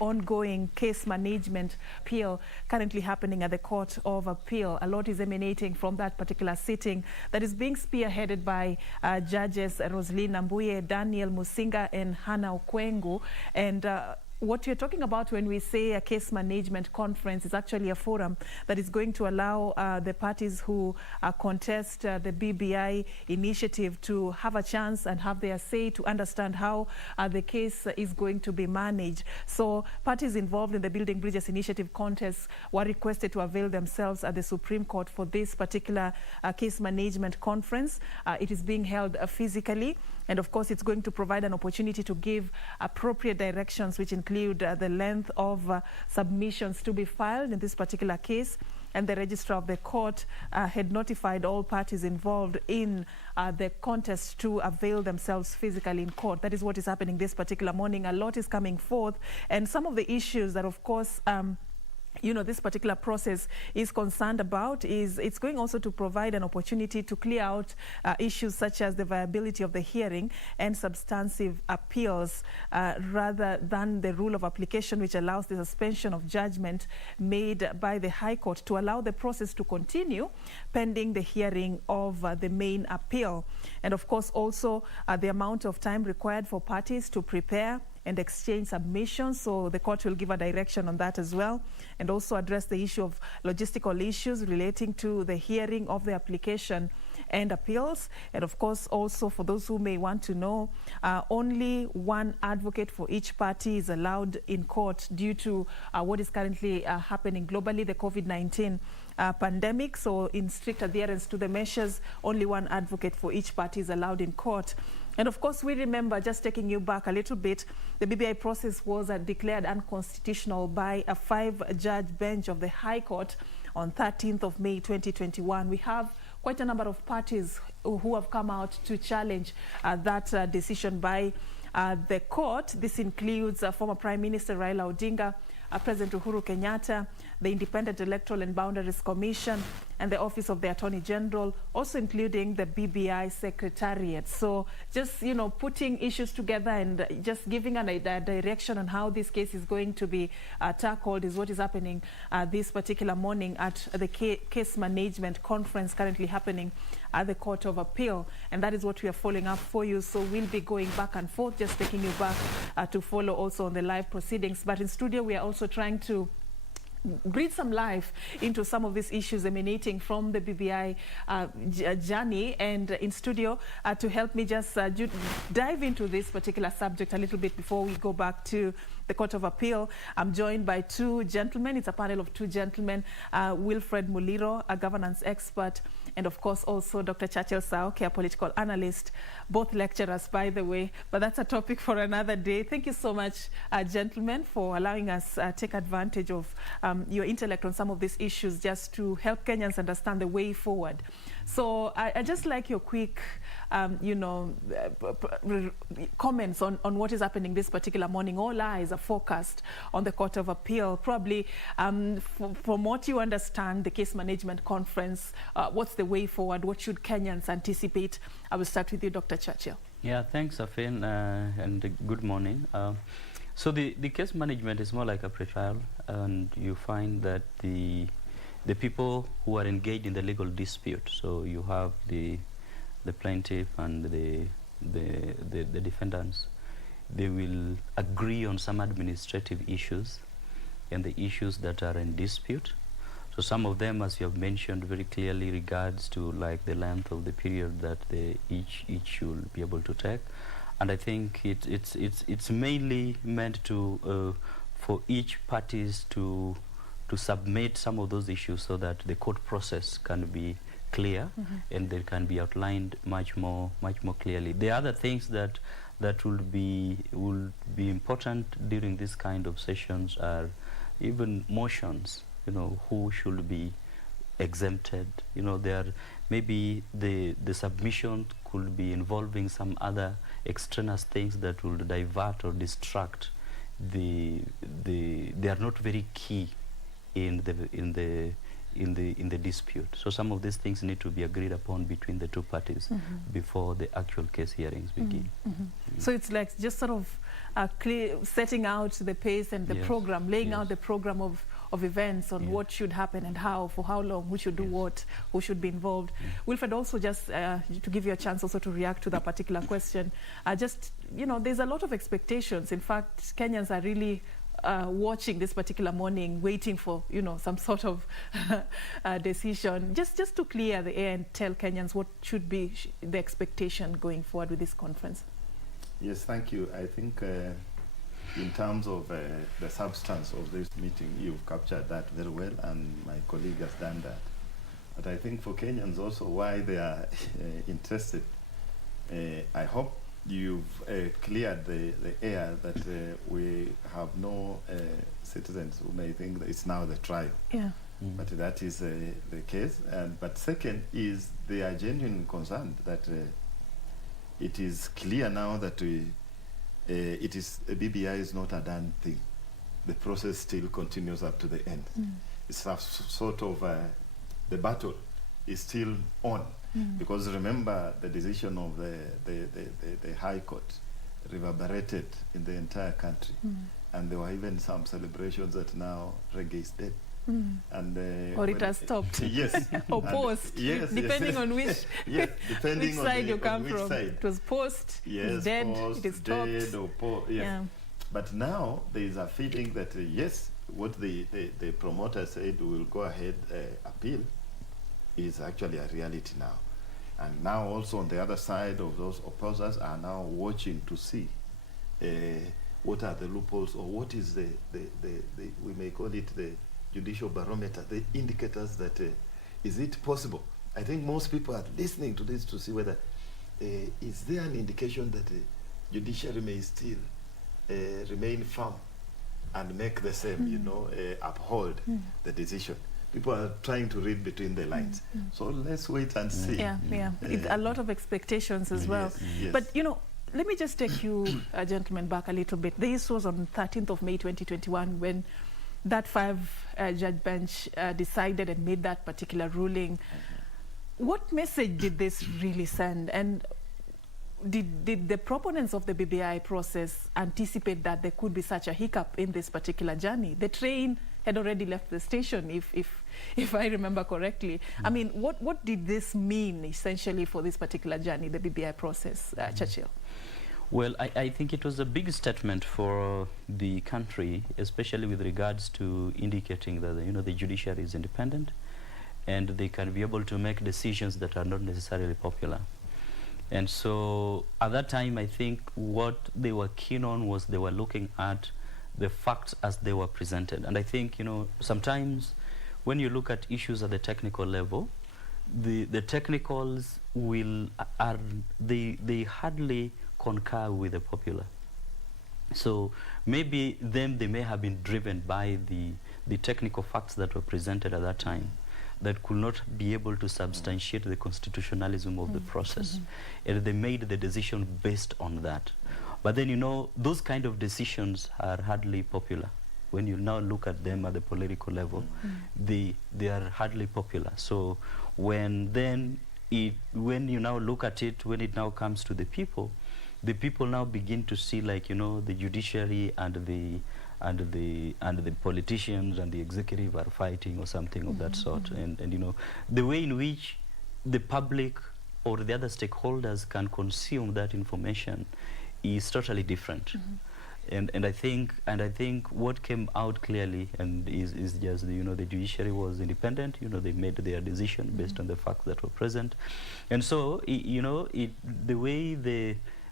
ongoing case management appeal currently happening at the Court of Appeal. A lot is emanating from that particular sitting that is being spearheaded by judges Roslyn Nambuye, Daniel Musinga and Hannah Okwengu. And what you're talking about when we say a case management conference is actually a forum that is going to allow the parties who contest the BBI initiative to have a chance and have their say to understand how the case is going to be managed. So parties involved in the Building Bridges Initiative contest were requested to avail themselves at the Supreme Court for this particular case management conference. It is being held physically, and of course it's going to provide an opportunity to give appropriate directions, which include the length of submissions to be filed in this particular case. And the registrar of the court had notified all parties involved in the contest to avail themselves physically in court. That is what is happening this particular morning. A lot is coming forth, and some of the issues that, of course, this particular process is concerned about is it's going also to provide an opportunity to clear out issues such as the viability of the hearing and substantive appeals rather than the rule of application, which allows the suspension of judgment made by the High Court to allow the process to continue pending the hearing of the main appeal. And of course also the amount of time required for parties to prepare and exchange submissions, so the court will give a direction on that as well, and also address the issue of logistical issues relating to the hearing of the application and appeals. And of course also, for those who may want to know, only one advocate for each party is allowed in court due to what is currently happening globally, the COVID-19 pandemic. So in strict adherence to the measures, only one advocate for each party is allowed in court. And of course, we remember, just taking you back a little bit, the BBI process was declared unconstitutional by a 5-judge bench of the High Court on 13th of May 2021. We have quite a number of parties who have come out to challenge that decision by the court. This includes former Prime Minister Raila Odinga, President Uhuru Kenyatta, the Independent Electoral and Boundaries Commission, and the Office of the Attorney General, also including the BBI Secretariat. So just, putting issues together and just giving a direction on how this case is going to be tackled is what is happening this particular morning at the case management conference currently happening at the Court of Appeal. And that is what we are following up for you. So we'll be going back and forth, just taking you back to follow also on the live proceedings. But in studio, we are also trying to breathe some life into some of these issues emanating from the BBI journey. And in studio to help me just dive into this particular subject a little bit before we go back to the Court of Appeal, I'm joined by two gentlemen. It's a panel of two gentlemen, Wilfred Muliro, a governance expert, and of course also Dr. Churchill Saoke, a political analyst, both lecturers, by the way, but that's a topic for another day. Thank you so much, gentlemen, for allowing us take advantage of your intellect on some of these issues, just to help Kenyans understand the way forward. So I just like your quick, comments on what is happening this particular morning. All eyes are focused on the Court of Appeal. Probably, from what you understand, the case management conference, what's the way forward? What should Kenyans anticipate? I will start with you, Dr. Churchill. Yeah, thanks, Serfine, and good morning. So the case management is more like a pre-trial, and you find that the people who are engaged in the legal dispute, so you have the plaintiff and the defendants, they will agree on some administrative issues and the issues that are in dispute. So some of them, as you have mentioned very clearly, regards to like the length of the period that each should be able to take. And I think it's mainly meant to for each parties to submit some of those issues so that the court process can be clear, and they can be outlined much more clearly. The other things that will be important during this kind of sessions are even motions. Who should be exempted. There maybe the submission could be involving some other extraneous things that will divert or distract. They are not very key in in the dispute. So some of these things need to be agreed upon between the two parties before the actual case hearings begin. So it's like just sort of setting out the pace and the program, laying out the program of events on what should happen and how, for how long, who should do what, who should be involved. Wilfred, also just to give you a chance also to react to that particular question, just, you know, there's a lot of expectations. In fact, Kenyans are really watching this particular morning, waiting for, you know, some sort of decision. Just to clear the air and tell Kenyans what should be the expectation going forward with this conference. Yes, thank you. I think in terms of the substance of this meeting, you've captured that very well, and my colleague has done that. But I think for Kenyans also, why they are interested, I hope you've cleared the air that we have no citizens who may think that it's now the trial. Yeah. But that is the case. But second is they are genuinely concerned that it is clear now that BBI is not a done thing. The process still continues up to the end. It's a sort of the battle is still on. Because remember, the decision of the High Court reverberated in the entire country. And there were even some celebrations that now reggae is dead. And or it has stopped. Yes. Or paused. Yes, depending on which, depending which on side you come which from. Side. It was post, yes, it's dead, post, it is stopped. Dead or But now there is a feeling that yes, what the promoter said will go ahead appeal is actually a reality now. And now also on the other side of those opposers are now watching to see what are the loopholes, or what is the we may call it the judicial barometer, the indicators that is it possible. I think most people are listening to this to see whether is there an indication that the judiciary may still remain firm and make the same, you know, uphold the decision. People are trying to read between the lines. So let's wait and see. A lot of expectations as well. Yes. But, you know, let me just take you, gentlemen, back a little bit. This was on 13th of May 2021 when that five-judge bench decided and made that particular ruling. What message did this really send? And did the proponents of the BBI process anticipate that there could be such a hiccup in this particular journey? The train had already left the station, if I remember correctly. I mean, what did this mean essentially for this particular journey, the BBI process, Churchill? Well, I think it was a big statement for the country, especially with regards to indicating that the judiciary is independent and they can be able to make decisions that are not necessarily popular. And so at that time, I think what they were keen on was they were looking at the facts as they were presented. And I think, sometimes when you look at issues at the technical level, the technicals they hardly concur with the popular. So maybe they may have been driven by the technical facts that were presented at that time that could not be able to substantiate the constitutionalism of the process. And they made the decision based on that. But then, those kind of decisions are hardly popular. When you now look at them at the political level, they are hardly popular. So when you now look at it, when it now comes to the people now begin to see, like, the judiciary and the politicians and the executive are fighting or something of that sort. And the way in which the public or the other stakeholders can consume that information is totally different. And I think what came out clearly and is just the judiciary was independent. They made their decision based on the facts that were present. And so the way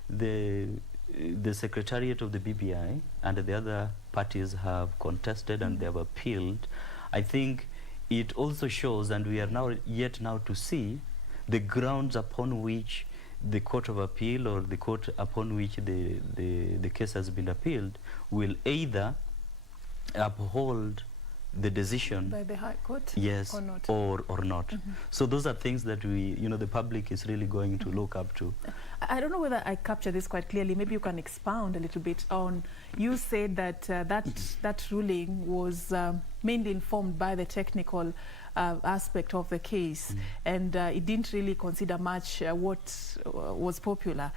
the secretariat of the BBI and the other parties have contested and they have appealed, I think it also shows, and we are now to see the grounds upon which the Court of Appeal or the court upon which the case has been appealed will either uphold the decision by the High Court, yes, or not. Or not. So those are things that we, the public is really going to look up to. I don't know whether I capture this quite clearly. Maybe you can expound a little bit on, you said that that ruling was mainly informed by the technical aspect of the case, and it didn't really consider much what was popular.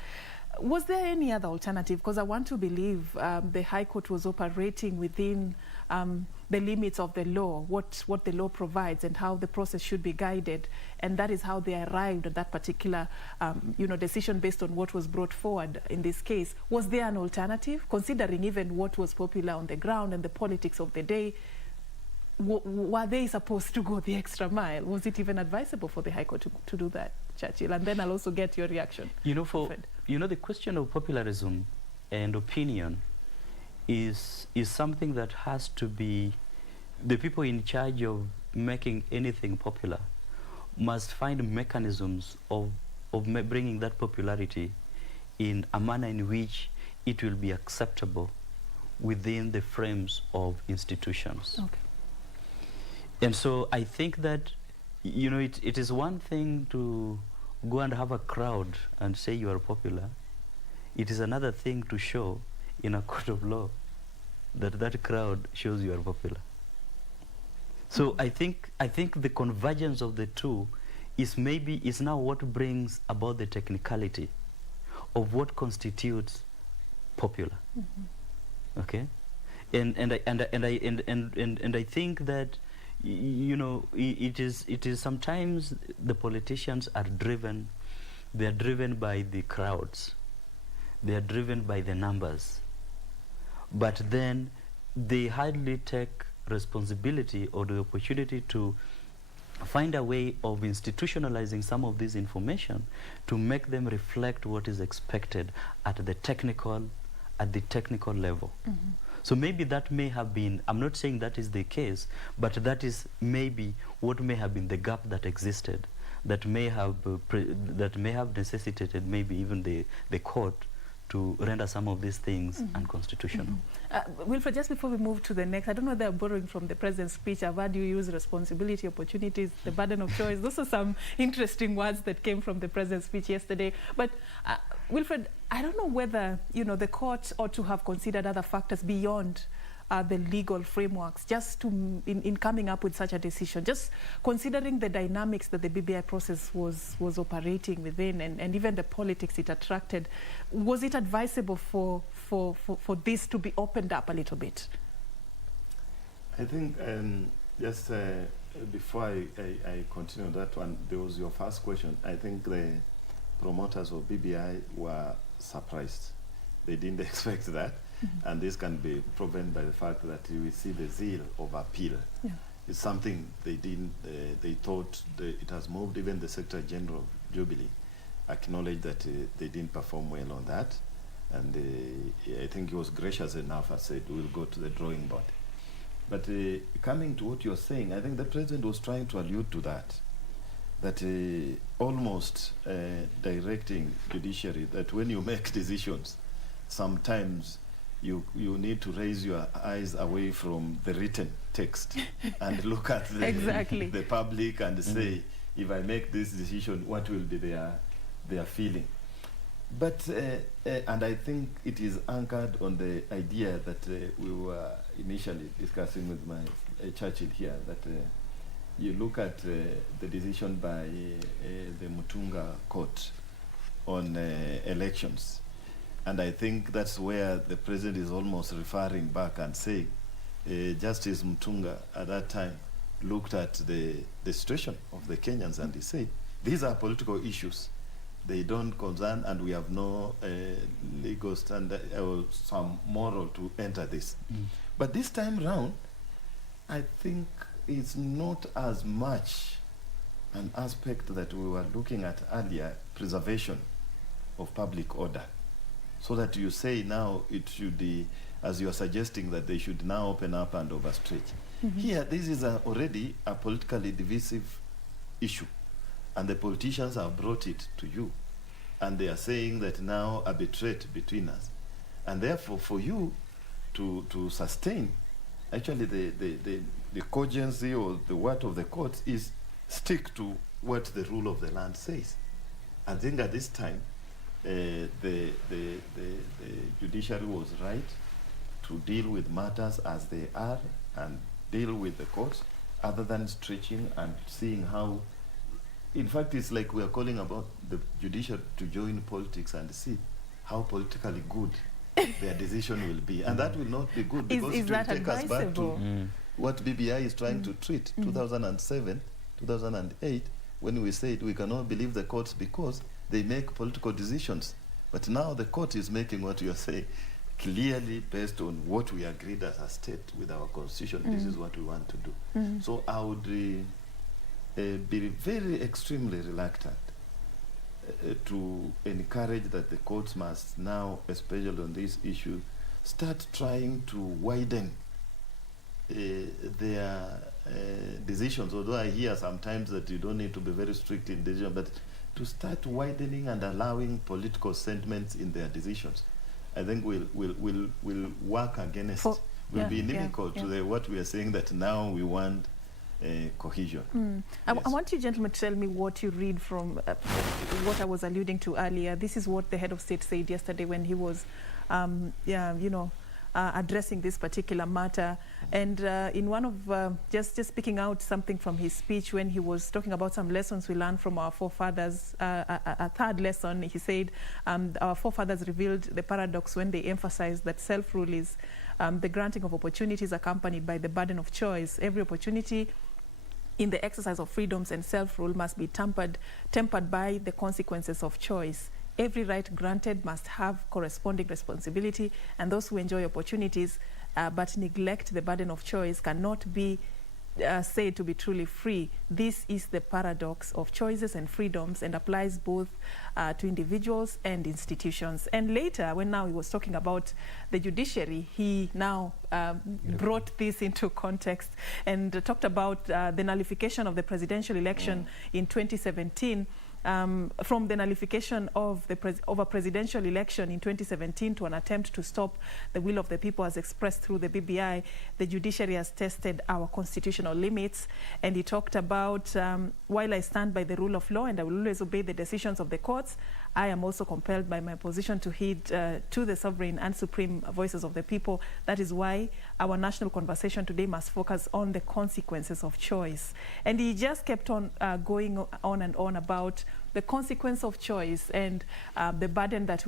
Was there any other alternative? Because I want to believe the High Court was operating within the limits of the law, what the law provides and how the process should be guided. And that is how they arrived at that particular decision based on what was brought forward in this case. Was there an alternative, considering even what was popular on the ground and the politics of the day? Were they supposed to go the extra mile? Was it even advisable for the High Court to do that, Churchill? And then I'll also get your reaction. The question of popularism and opinion is something that has to be, the people in charge of making anything popular must find mechanisms of bringing that popularity in a manner in which it will be acceptable within the frames of institutions. Okay. And so I think that, it is one thing to go and have a crowd and say you are popular. It is another thing to show in a court of law that crowd shows you are popular. So I think the convergence of the two is now what brings about the technicality of what constitutes popular. Okay? And I think that it is sometimes the politicians are driven. They are driven by the crowds. They are driven by the numbers. But then they hardly take responsibility or the opportunity to find a way of institutionalizing some of this information to make them reflect what is expected at the technical level. So maybe that may have been, I'm not saying that is the case, but that is maybe what may have been the gap that existed, that may have necessitated maybe even the court to render some of these things unconstitutional. Wilfred, just before we move to the next, I don't know whether I'm borrowing from the President's speech. I've heard you use responsibility, opportunities, the burden of choice. Those are some interesting words that came from the President's speech yesterday. But Wilfred, I don't know whether the court ought to have considered other factors beyond the legal frameworks, just in coming up with such a decision, just considering the dynamics that the BBI process was operating within, and even the politics it attracted. Was it advisable for this to be opened up a little bit? I think just before I continue that one, there was your first question. I think the promoters of BBI were surprised. They didn't expect that. And this can be proven by the fact that you will see the zeal of appeal. Yeah. It's something they didn't, they thought it has moved. Even the Secretary General of Jubilee acknowledged that they didn't perform well on that. And I think he was gracious enough and said, we'll go to the drawing board. But coming to what you're saying, I think the President was trying to allude to that almost directing judiciary that when you make decisions, sometimes you need to raise your eyes away from the written text and look at the public and say, if I make this decision, what will be their feeling? But and I think it is anchored on the idea that we were initially discussing with my Churchill here, that you look at the decision by the Mutunga court on elections. And I think that's where the President is almost referring back and saying, Justice Mutunga at that time looked at the situation of the Kenyans and he said, these are political issues. They don't concern, and we have no legal standard or some moral to enter this. But this time round, I think it's not as much an aspect that we were looking at earlier, preservation of public order. So that you say now it should be, as you are suggesting, that they should now open up and overstretch. Here, this is already a politically divisive issue. And the politicians have brought it to you. And they are saying that now arbitrate between us. And therefore, for you to sustain actually the cogency or the what of the courts is stick to what the rule of the land says. I think at this time, the judiciary was right to deal with matters as they are and deal with the courts, other than stretching and seeing how, in fact, it's like we are calling about the judiciary to join politics and see how politically good their decision will be. And that will not be good, because is it will that take us back advisable? to what BBI is trying to treat, 2007, 2008, when we said we cannot believe the courts because they make political decisions. But now the court is making what you are saying clearly based on what we agreed as a state with our constitution. This is what we want to do. So I would be very extremely reluctant to encourage that the courts must now, especially on this issue, start trying to widen their decisions. Although I hear sometimes that you don't need to be very strict in decision, but to start widening and allowing political sentiments in their decisions, I think will work against, will be inimical to what we are saying, that now we want cohesion. I want you gentlemen to tell me what you read from what I was alluding to earlier. This is what the head of state said yesterday when he was, addressing this particular matter. And in one of, just picking out something from his speech when he was talking about some lessons we learned from our forefathers, a third lesson, he said, our forefathers revealed the paradox when they emphasized that self-rule is the granting of opportunities accompanied by the burden of choice. Every opportunity in the exercise of freedoms and self-rule must be tempered by the consequences of choice. Every right granted must have corresponding responsibility, and those who enjoy opportunities but neglect the burden of choice cannot be said to be truly free. This is the paradox of choices and freedoms, and applies both to individuals and institutions. And later, when now he was talking about the judiciary, he now brought this into context and talked about the nullification of the presidential election in 2017. From the nullification of a presidential election in 2017 to an attempt to stop the will of the people as expressed through the BBI, the judiciary has tested our constitutional limits. And he talked about, while I stand by the rule of law and I will always obey the decisions of the courts, I am also compelled by my position to heed to the sovereign and supreme voices of the people. That is why our national conversation today must focus on the consequences of choice. And he just kept on going on and on about the consequence of choice and the burden that,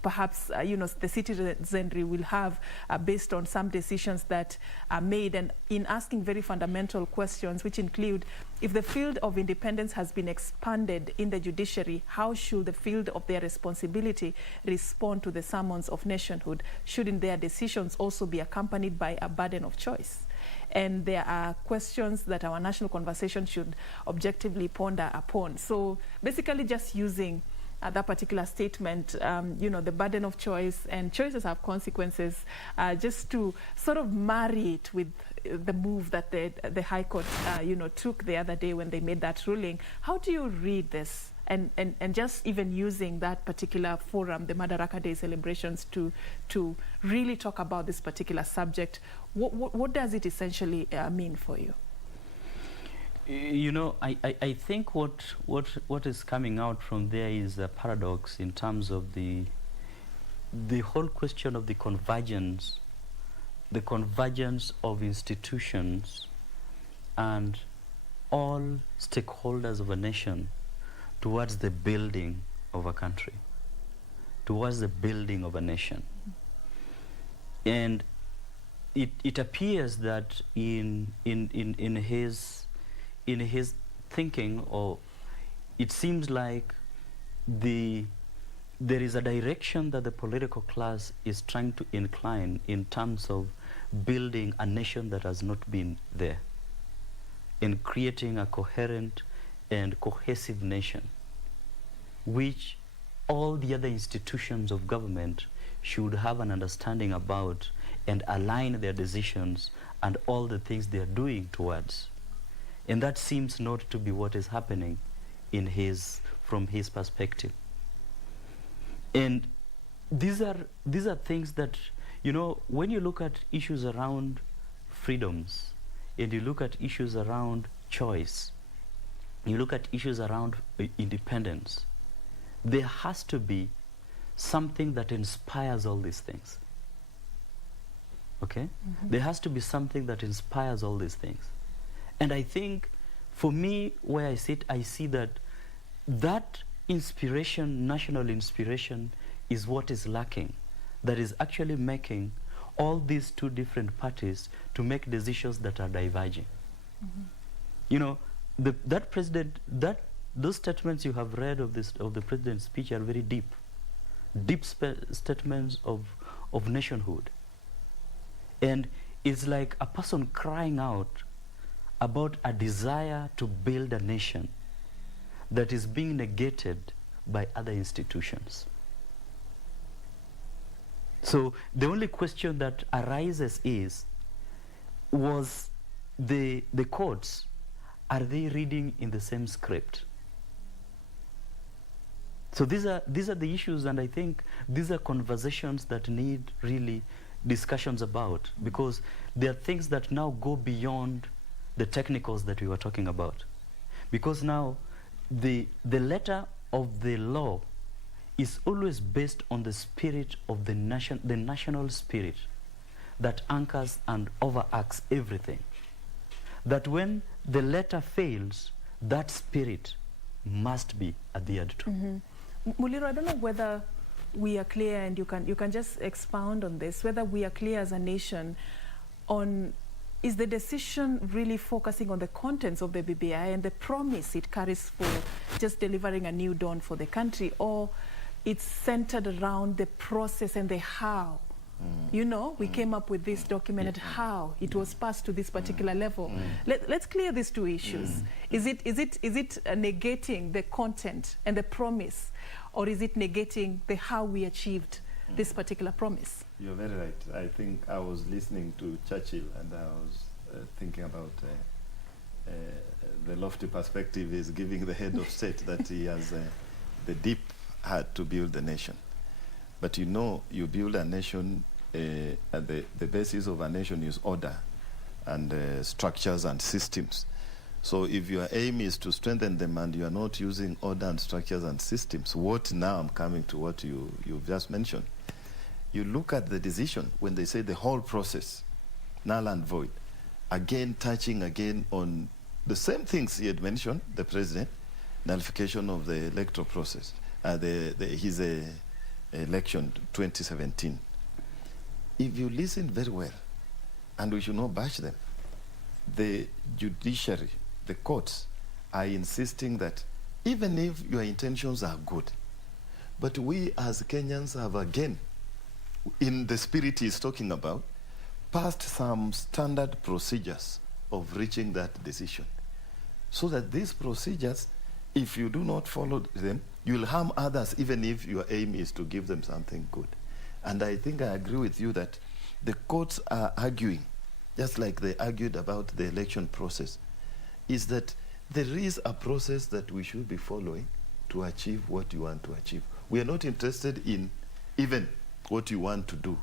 perhaps, the citizenry will have based on some decisions that are made, and in asking very fundamental questions, which include, if the field of independence has been expanded in the judiciary, how should the field of their responsibility respond to the summons of nationhood? Shouldn't their decisions also be accompanied by a burden of choice? And there are questions that our national conversation should objectively ponder upon. So basically just using that particular statement, the burden of choice and choices have consequences, just to sort of marry it with the move that the High Court, took the other day when they made that ruling. How do you read this? And just even using that particular forum, the Madaraka Day celebrations, to really talk about this particular subject, what does it essentially mean for you? I think what is coming out from there is a paradox in terms of the whole question of the convergence of institutions and all stakeholders of a nation towards the building of a country, towards the building of a nation. And it appears that in his thinking, or it seems like there is a direction that the political class is trying to incline in terms of building a nation that has not been there, in creating a coherent and cohesive nation, which all the other institutions of government should have an understanding about and align their decisions and all the things they are doing towards. And that seems not to be what is happening from his perspective. And these are things that You know, when you look at issues around freedoms, and you look at issues around choice, you look at issues around independence, there has to be something that inspires all these things. Okay? There has to be something that inspires all these things. And I think, for me, where I sit, I see that that inspiration, national inspiration, is what is lacking. That is actually making all these two different parties to make decisions that are diverging. You know, those statements you have read of the president's speech are very deep statements of nationhood. And it's like a person crying out about a desire to build a nation that is being negated by other institutions. So the only question that arises is, was the courts, are they reading in the same script? So these are the issues, and I think these are conversations that need really discussions about, because there are things that now go beyond the technicals that we were talking about. Because now the letter of the law is always based on the spirit of the national spirit that anchors and overacts everything. That when the letter fails, that spirit must be adhered to. Muliro, I don't know whether we are clear, and you can just expound on this, whether we are clear as a nation on, is the decision really focusing on the contents of the BBI and the promise it carries for just delivering a new dawn for the country, or it's centered around the process and the how? You know, we came up with this document and how it was passed to this particular level. Let's clear these two issues. Is it negating the content and the promise, or is it negating the how we achieved this particular promise? You're very right. I think I was listening to Churchill, and I was thinking about the lofty perspective he's giving the head of state, that he has the deep heart to build the nation. But you know, you build a nation, the basis of a nation is order and structures and systems. So if your aim is to strengthen them and you are not using order and structures and systems, what now, I'm coming to what you've just mentioned, you look at the decision when they say the whole process, null and void, again touching again on the same things he had mentioned, the president, nullification of the electoral process, his election 2017. If you listen very well, and we should not bash them, the judiciary, the courts, are insisting that even if your intentions are good, but we as Kenyans have again, in the spirit he's talking about, passed some standard procedures of reaching that decision. So that these procedures, if you do not follow them, you'll harm others, even if your aim is to give them something good. And I think I agree with you that the courts are arguing, just like they argued about the election process, is that there is a process that we should be following to achieve what you want to achieve. We are not interested in even what you want to do,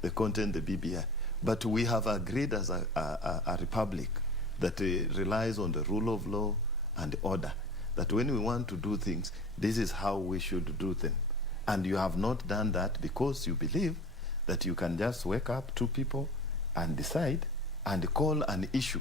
the content, the BBI, but we have agreed as a republic that relies on the rule of law and order, that when we want to do things, this is how we should do them. And you have not done that because you believe that you can just wake up two people and decide and call an issue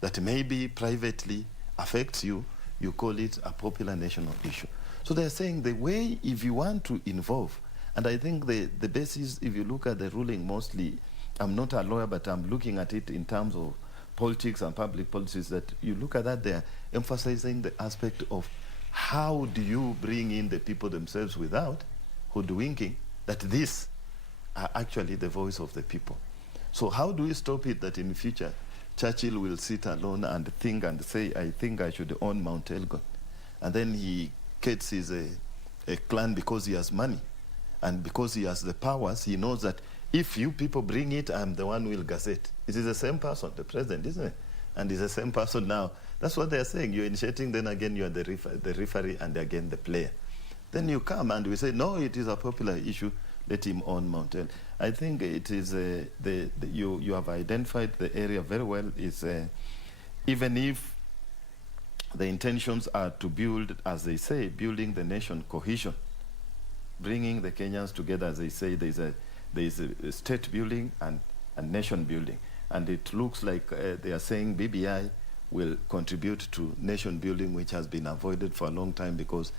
that maybe privately affects you, you call it a popular national issue. So they're saying the way, if you want to involve, and I think the basis, if you look at the ruling mostly, I'm not a lawyer, but I'm looking at it in terms of politics and public policies, that you look at that, they're emphasizing the aspect of how do you bring in the people themselves without hoodwinking that these are actually the voice of the people. So how do we stop it that in the future Churchill will sit alone and think and say, I think I should own Mount Elgon, and then he gets his a clan because he has money and because he has the powers, he knows that if you people bring it, I'm the one who will gazette. It is the same person, the president, isn't it? And it's the same person now. That's what they're saying. You're initiating, then again you're the referee, and again the player. Then you come and we say, no, it is a popular issue, let him own Mount El. I think it is you have identified the area very well. Is even if the intentions are to build, as they say, building the nation cohesion, bringing the Kenyans together, as they say, there is a state building and nation building, and it looks like they are saying BBI will contribute to nation building, which has been avoided for a long time, because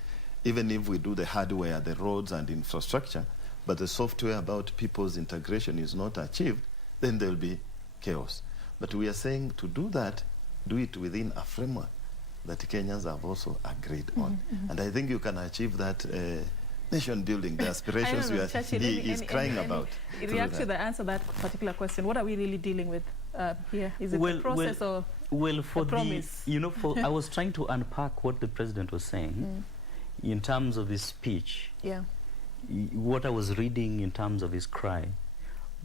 even if we do the hardware, the roads and infrastructure, but the software about people's integration is not achieved, then there will be chaos. But we are saying to do that, do it within a framework that Kenyans have also agreed on. And I think you can achieve that nation building, the aspirations he is crying about. React to the answer to that particular question. What are we really dealing with here? Is it the process or for the promise? I was trying to unpack what the president was saying in terms of his speech. Yeah. What I was reading in terms of his cry.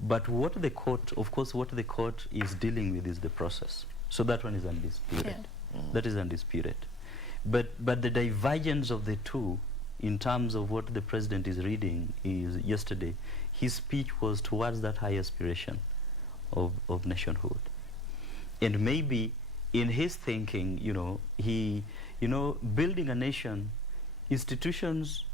But what the court, of course, what the court is dealing with is the process. So that one is undisputed. Yeah. That is undisputed. But the divergence of the two in terms of what the president is reading is yesterday, his speech was towards that high aspiration of nationhood. And maybe in his thinking, building a nation, institutions'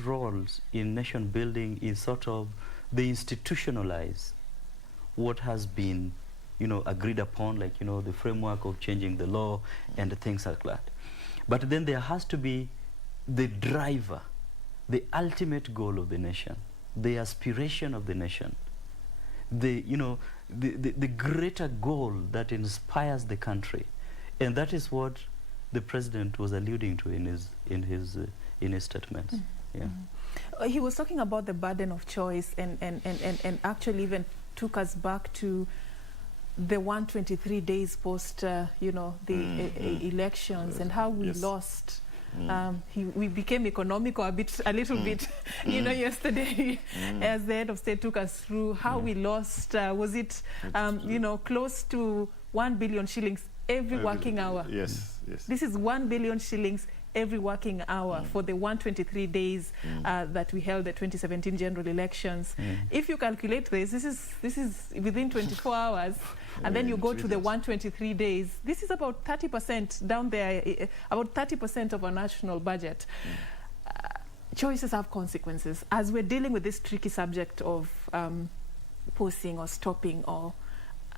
roles in nation building is sort of, they institutionalize what has been, agreed upon, like, the framework of changing the law and things like that. But then there has to be the driver, the ultimate goal of the nation, the aspiration of the nation, the greater goal that inspires the country. And that is what the president was alluding to in his statements. He was talking about the burden of choice and actually even took us back to the 123 days post the elections and how we lost. We became economical a little bit, yesterday as the head of state took us through how we lost, was it, close to 1 billion shillings every working hour. Yes. This is 1 billion shillings every working hour for the 123 days that we held the 2017 general elections. If you calculate this is within 24 hours, and then you go to the 123 days, this is about 30% down there, about 30% of our national budget. Choices have consequences. As we're dealing with this tricky subject of pausing or stopping or,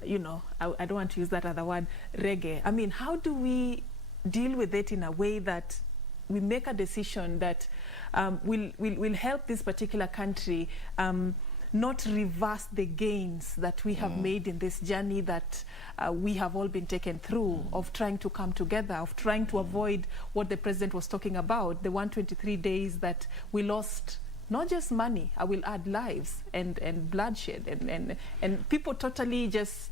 I don't want to use that other word, reggae. I mean, how do we deal with it in a way that we make a decision that will help this particular country not reverse the gains that we have made in this journey that we have all been taken through of trying to come together, of trying to avoid what the president was talking about, the 123 days that we lost not just money, I will add lives and bloodshed and people totally just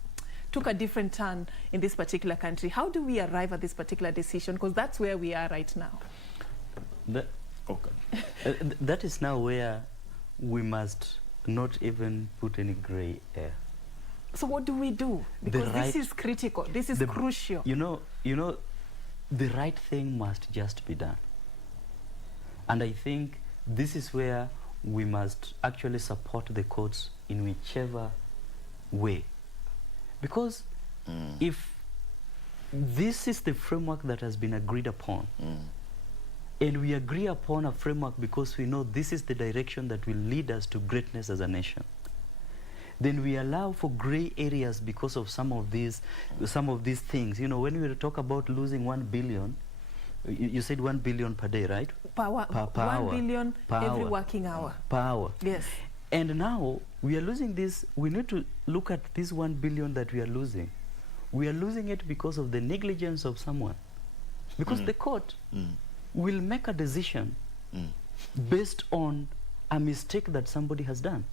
took a different turn in this particular country. How do we arrive at this particular decision? Because that's where we are right now. That is now where we must not even put any gray air. So what do we do? Because this is critical. This is crucial. The right thing must just be done. And I think this is where we must actually support the courts in whichever way. Because if this is the framework that has been agreed upon, and we agree upon a framework because we know this is the direction that will lead us to greatness as a nation, then we allow for gray areas because of some of these things. When we talk about losing 1 billion, you said 1 billion per day, right? Per hour. 1 billion every working hour. Per hour. Yes. And now we are losing this. We need to look at this 1 billion that we are losing. We are losing it because of the negligence of someone. Because the court will make a decision based on a mistake that somebody has done.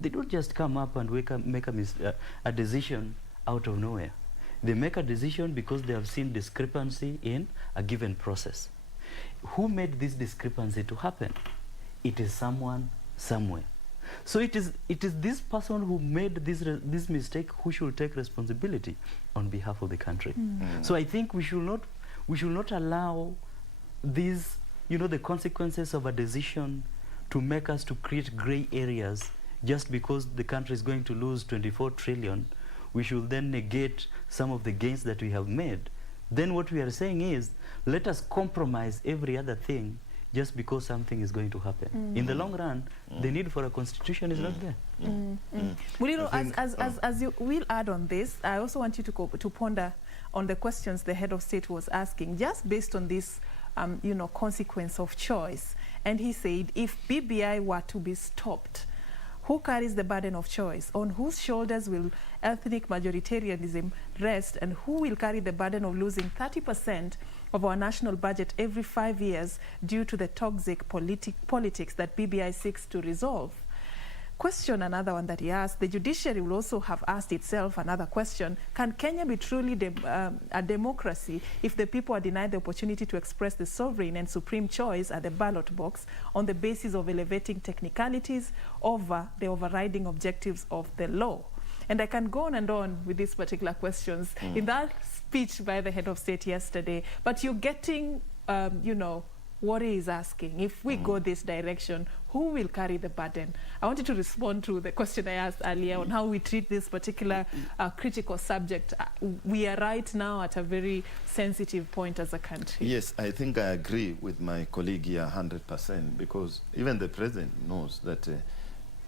They don't just come up and make a decision out of nowhere. They make a decision because they have seen discrepancy in a given process. Who made this discrepancy to happen? It is someone somewhere. So it is this person who made this mistake who should take responsibility on behalf of the country. So I think we should not allow these, the consequences of a decision to make us to create gray areas just because the country is going to lose 24 trillion, we should then negate some of the gains that we have made. Then what we are saying is, let us compromise every other thing just because something is going to happen. In the long run, the need for a constitution is not there. Muliro, as you will add on this, I also want you to ponder on the questions the head of state was asking, just based on this consequence of choice. And he said, if BBI were to be stopped, who carries the burden of choice? On whose shoulders will ethnic majoritarianism rest, and who will carry the burden of losing 30% of our national budget every 5 years due to the toxic politics that BBI seeks to resolve? Question, another one that he asked, the judiciary will also have asked itself another question. Can Kenya be truly a democracy if the people are denied the opportunity to express the sovereign and supreme choice at the ballot box on the basis of elevating technicalities over the overriding objectives of the law? And I can go on and on with these particular questions in that speech by the head of state yesterday, but you're getting, what he is asking. If we go this direction, who will carry the burden? I wanted to respond to the question I asked earlier on how we treat this particular critical subject. We are right now at a very sensitive point as a country. Yes, I think I agree with my colleague here 100%, because even the president knows that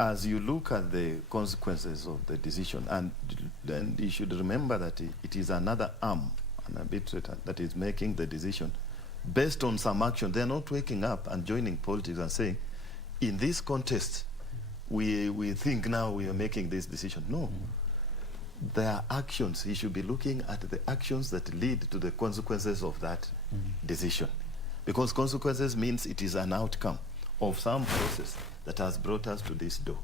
as you look at the consequences of the decision, and then you should remember that it is another arm, an arbitrator, that is making the decision based on some action. They're not waking up and joining politics and saying, in this contest, we think now we are making this decision. No. There are actions. He should be looking at the actions that lead to the consequences of that decision. Because consequences means it is an outcome of some process that has brought us to this door.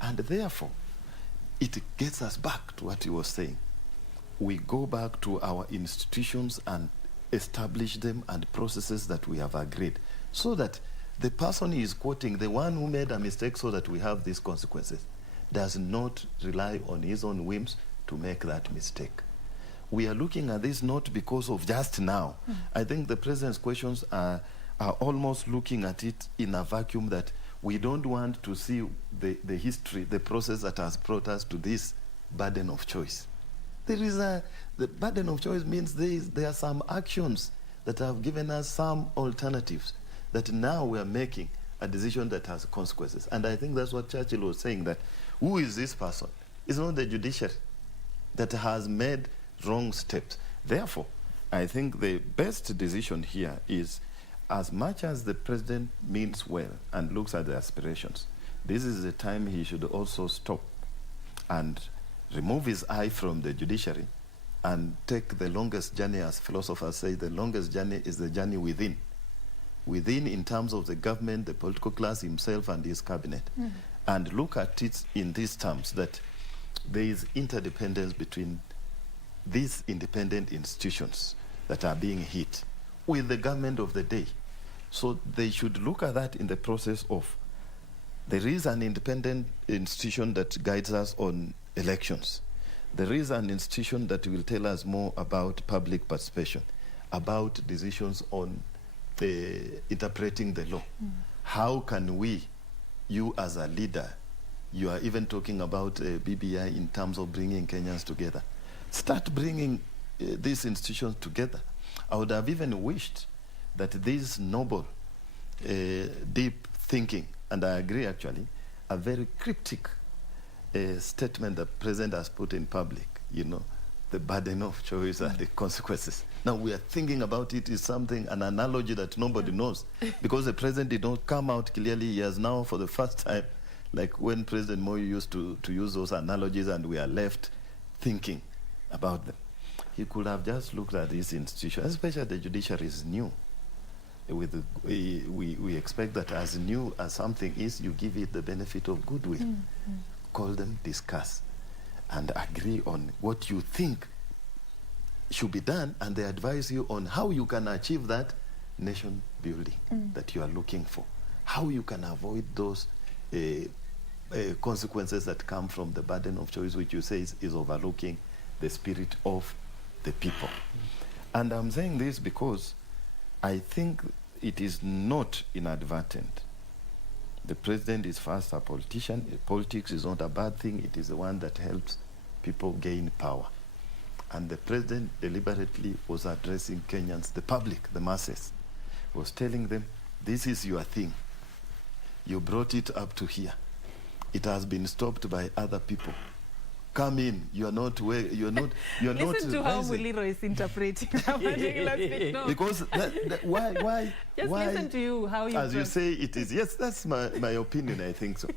And therefore, it gets us back to what he was saying. We go back to our institutions and establish them and processes that we have agreed, so that the person he is quoting, the one who made a mistake so that we have these consequences, does not rely on his own whims to make that mistake. We are looking at this not because of just now. I think the president's questions are almost looking at it in a vacuum, that we don't want to see the history, the process that has brought us to this burden of choice. The burden of choice means there are some actions that have given us some alternatives that now we are making a decision that has consequences. And I think that's what Churchill was saying, that who is this person? It's not the judiciary that has made wrong steps. Therefore, I think the best decision here is, as much as the president means well and looks at the aspirations, this is the time he should also stop and remove his eye from the judiciary and take the longest journey. As philosophers say, the longest journey is the journey within. Within, in terms of the government, the political class, himself and his cabinet. And look at it in these terms, that there is interdependence between these independent institutions that are being hit with the government of the day. So they should look at that in the process of, there is an independent institution that guides us on elections. There is an institution that will tell us more about public participation, about decisions on interpreting the law. How can we, you as a leader, you are even talking about BBI in terms of bringing Kenyans together. Start bringing these institutions together. I would have even wished that this noble, deep thinking, and I agree actually, a very cryptic statement the president has put in public, the burden of choice and the consequences. Now we are thinking about it is something, an analogy that nobody knows, because the president did not come out clearly. He has now, for the first time, like when President Moi used to use those analogies, and we are left thinking about them. He could have just looked at this institution, especially the judiciary is new. We expect that as new as something is, you give it the benefit of goodwill. Call them, discuss, and agree on what you think should be done, and they advise you on how you can achieve that nation building that you are looking for, how you can avoid those consequences that come from the burden of choice, which you say is overlooking the spirit of the people. And I'm saying this because I think it is not inadvertent The president is first a politician. Politics is not a bad thing. It is the one that helps people gain power. And the president deliberately was addressing Kenyans, the public, the masses. He was telling them, this is your thing. You brought it up to here. It has been stopped by other people. Come in. You're not. Listen to how Muliro is interpreting that particular speech. No. Because why? Just why, listen to you. How you. As you say, it is. Yes, that's my opinion. I think so.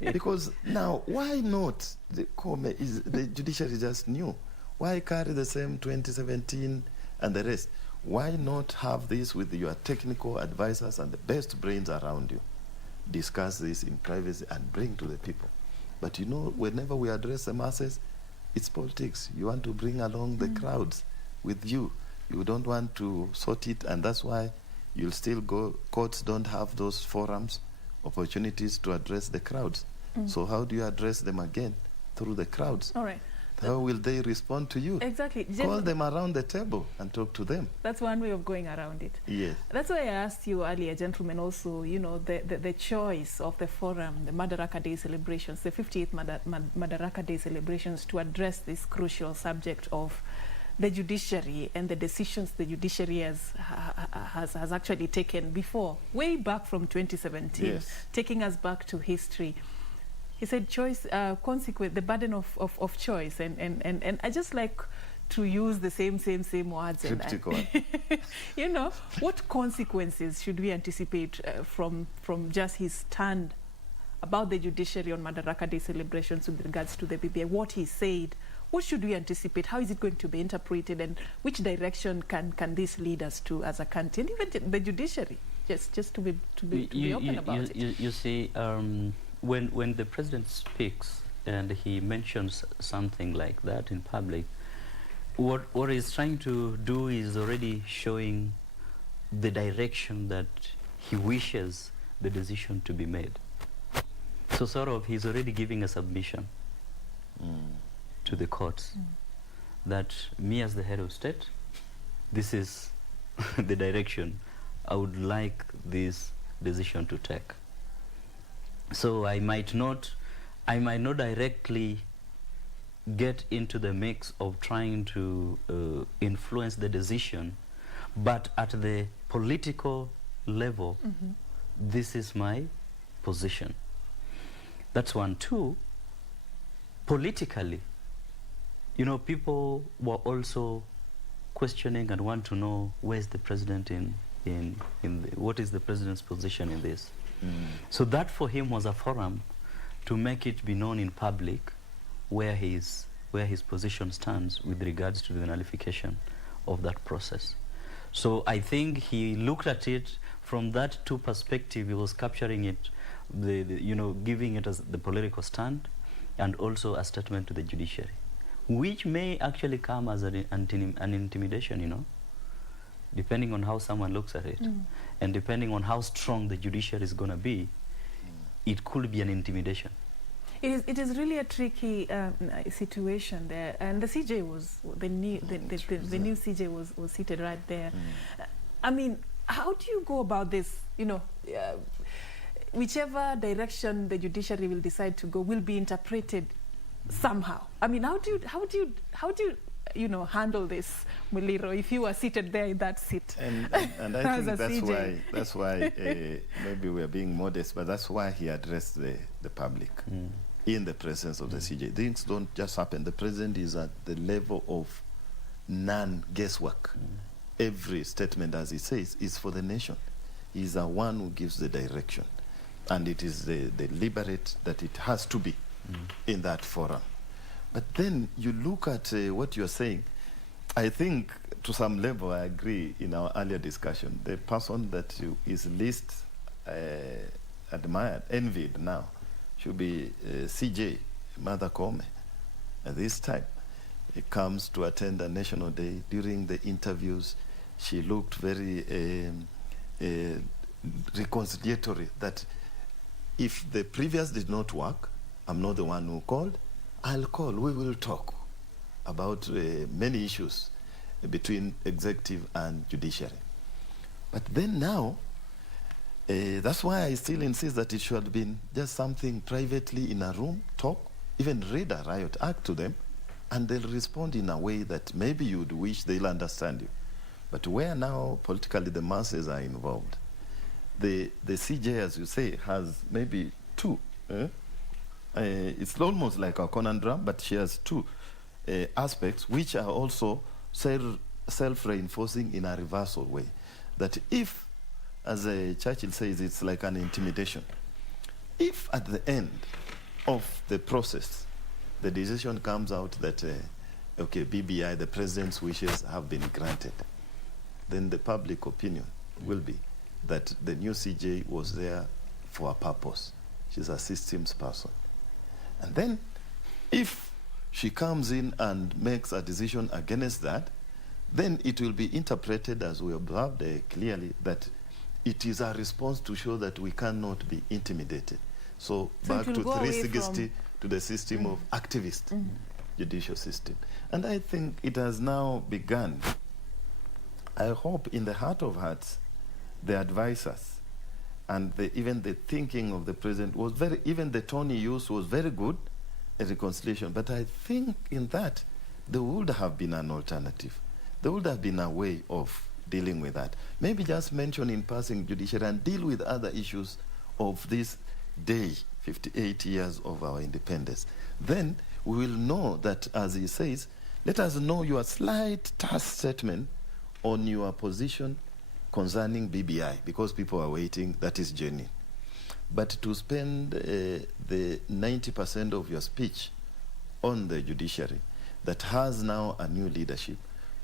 Because now, why not? The judiciary just new. Why carry the same 2017 and the rest? Why not have this with your technical advisors and the best brains around you? Discuss this in privacy and bring to the people. But you know, whenever we address the masses, it's politics. You want to bring along the crowds with you. You don't want to sort it, and that's why you'll still go. Courts don't have those forums, opportunities to address the crowds. So how do you address them again? Through the crowds. All right. How will they respond to you? Exactly. Call them around the table and talk to them. That's one way of going around it. Yes. That's why I asked you earlier, gentlemen, also, you know, the choice of the forum, the Madaraka Day celebrations, the 58th Madaraka Day celebrations, to address this crucial subject of the judiciary and the decisions the judiciary has actually taken before, way back from 2017, yes, taking us back to history. He said choice, consequence, the burden of choice, and I just like to use the same words. You know, what consequences should we anticipate from just his stand about the judiciary on Madaraka Day celebrations with regards to the BBI? What he said, what should we anticipate? How is it going to be interpreted, and which direction can this lead us to as a country, and even the judiciary? Just to be open about it. You see. When the president speaks and he mentions something like that in public, what he's trying to do is already showing the direction that he wishes the decision to be made. So sort of he's already giving a submission to the courts that me as the head of state, this is the direction I would like this decision to take. So I might not directly get into the mix of trying to influence the decision, but at the political level, this is my position. That's one. Two, politically, you know, people were also questioning and want to know where's the president what is the president's position in this. So that for him was a forum to make it be known in public where his position stands with regards to the nullification of that process. So I think he looked at it from that two perspectives. He was capturing it, you know, giving it as the political stand and also a statement to the judiciary, which may actually come as an intimidation, you know, depending on how someone looks at it, and depending on how strong the judiciary is going to be, it could be an intimidation. It is really a tricky situation there, and the CJ was the new CJ was seated right there. I mean, how do you go about this? You know, whichever direction the judiciary will decide to go will be interpreted somehow. I mean, how do you know, handle this, Muliro, if you are seated there in that seat? And I think that's why maybe we are being modest, but that's why he addressed the public in the presence of the CJ. Things don't just happen. The president is at the level of non-guesswork. Every statement, as he says, is for the nation. He's the one who gives the direction. And it is the deliberate that it has to be in that forum. But then you look at what you're saying. I think to some level I agree in our earlier discussion. The person that is least admired, envied now, should be CJ, Mother Koome. At this time, he comes to attend a National Day. During the interviews, she looked very reconciliatory, that if the previous did not work, I'm not the one who called, I'll call. We will talk about many issues between executive and judiciary. But then now, That's why I still insist that it should have been just something privately in a room, talk, even read a riot act to them, and they'll respond in a way that maybe you'd wish they'll understand you. But where now politically the masses are involved, the CJ, as you say, has maybe two. It's almost like a conundrum, but she has two aspects which are also self-reinforcing in a reversal way. That if, as Churchill says, it's like an intimidation. If at the end of the process, the decision comes out that, okay, BBI, the president's wishes have been granted, then the public opinion will be that the new CJ was there for a purpose. She's a systems person. And then if she comes in and makes a decision against that, then it will be interpreted, as we observed clearly, that it is a response to show that we cannot be intimidated. So back to 360, to the system of activist judicial system. And I think it has now begun. I hope in the heart of hearts, the advisors and even the thinking of the president was very, even the tone he used was very good, a reconciliation. But I think in that, there would have been an alternative. There would have been a way of dealing with that. Maybe just mention in passing judiciary and deal with other issues of this day, 58 years of our independence. Then we will know that, as he says, let us know your slight task statement on your position concerning BBI, because people are waiting, that is genuine. But to spend the 90% of your speech on the judiciary that has now a new leadership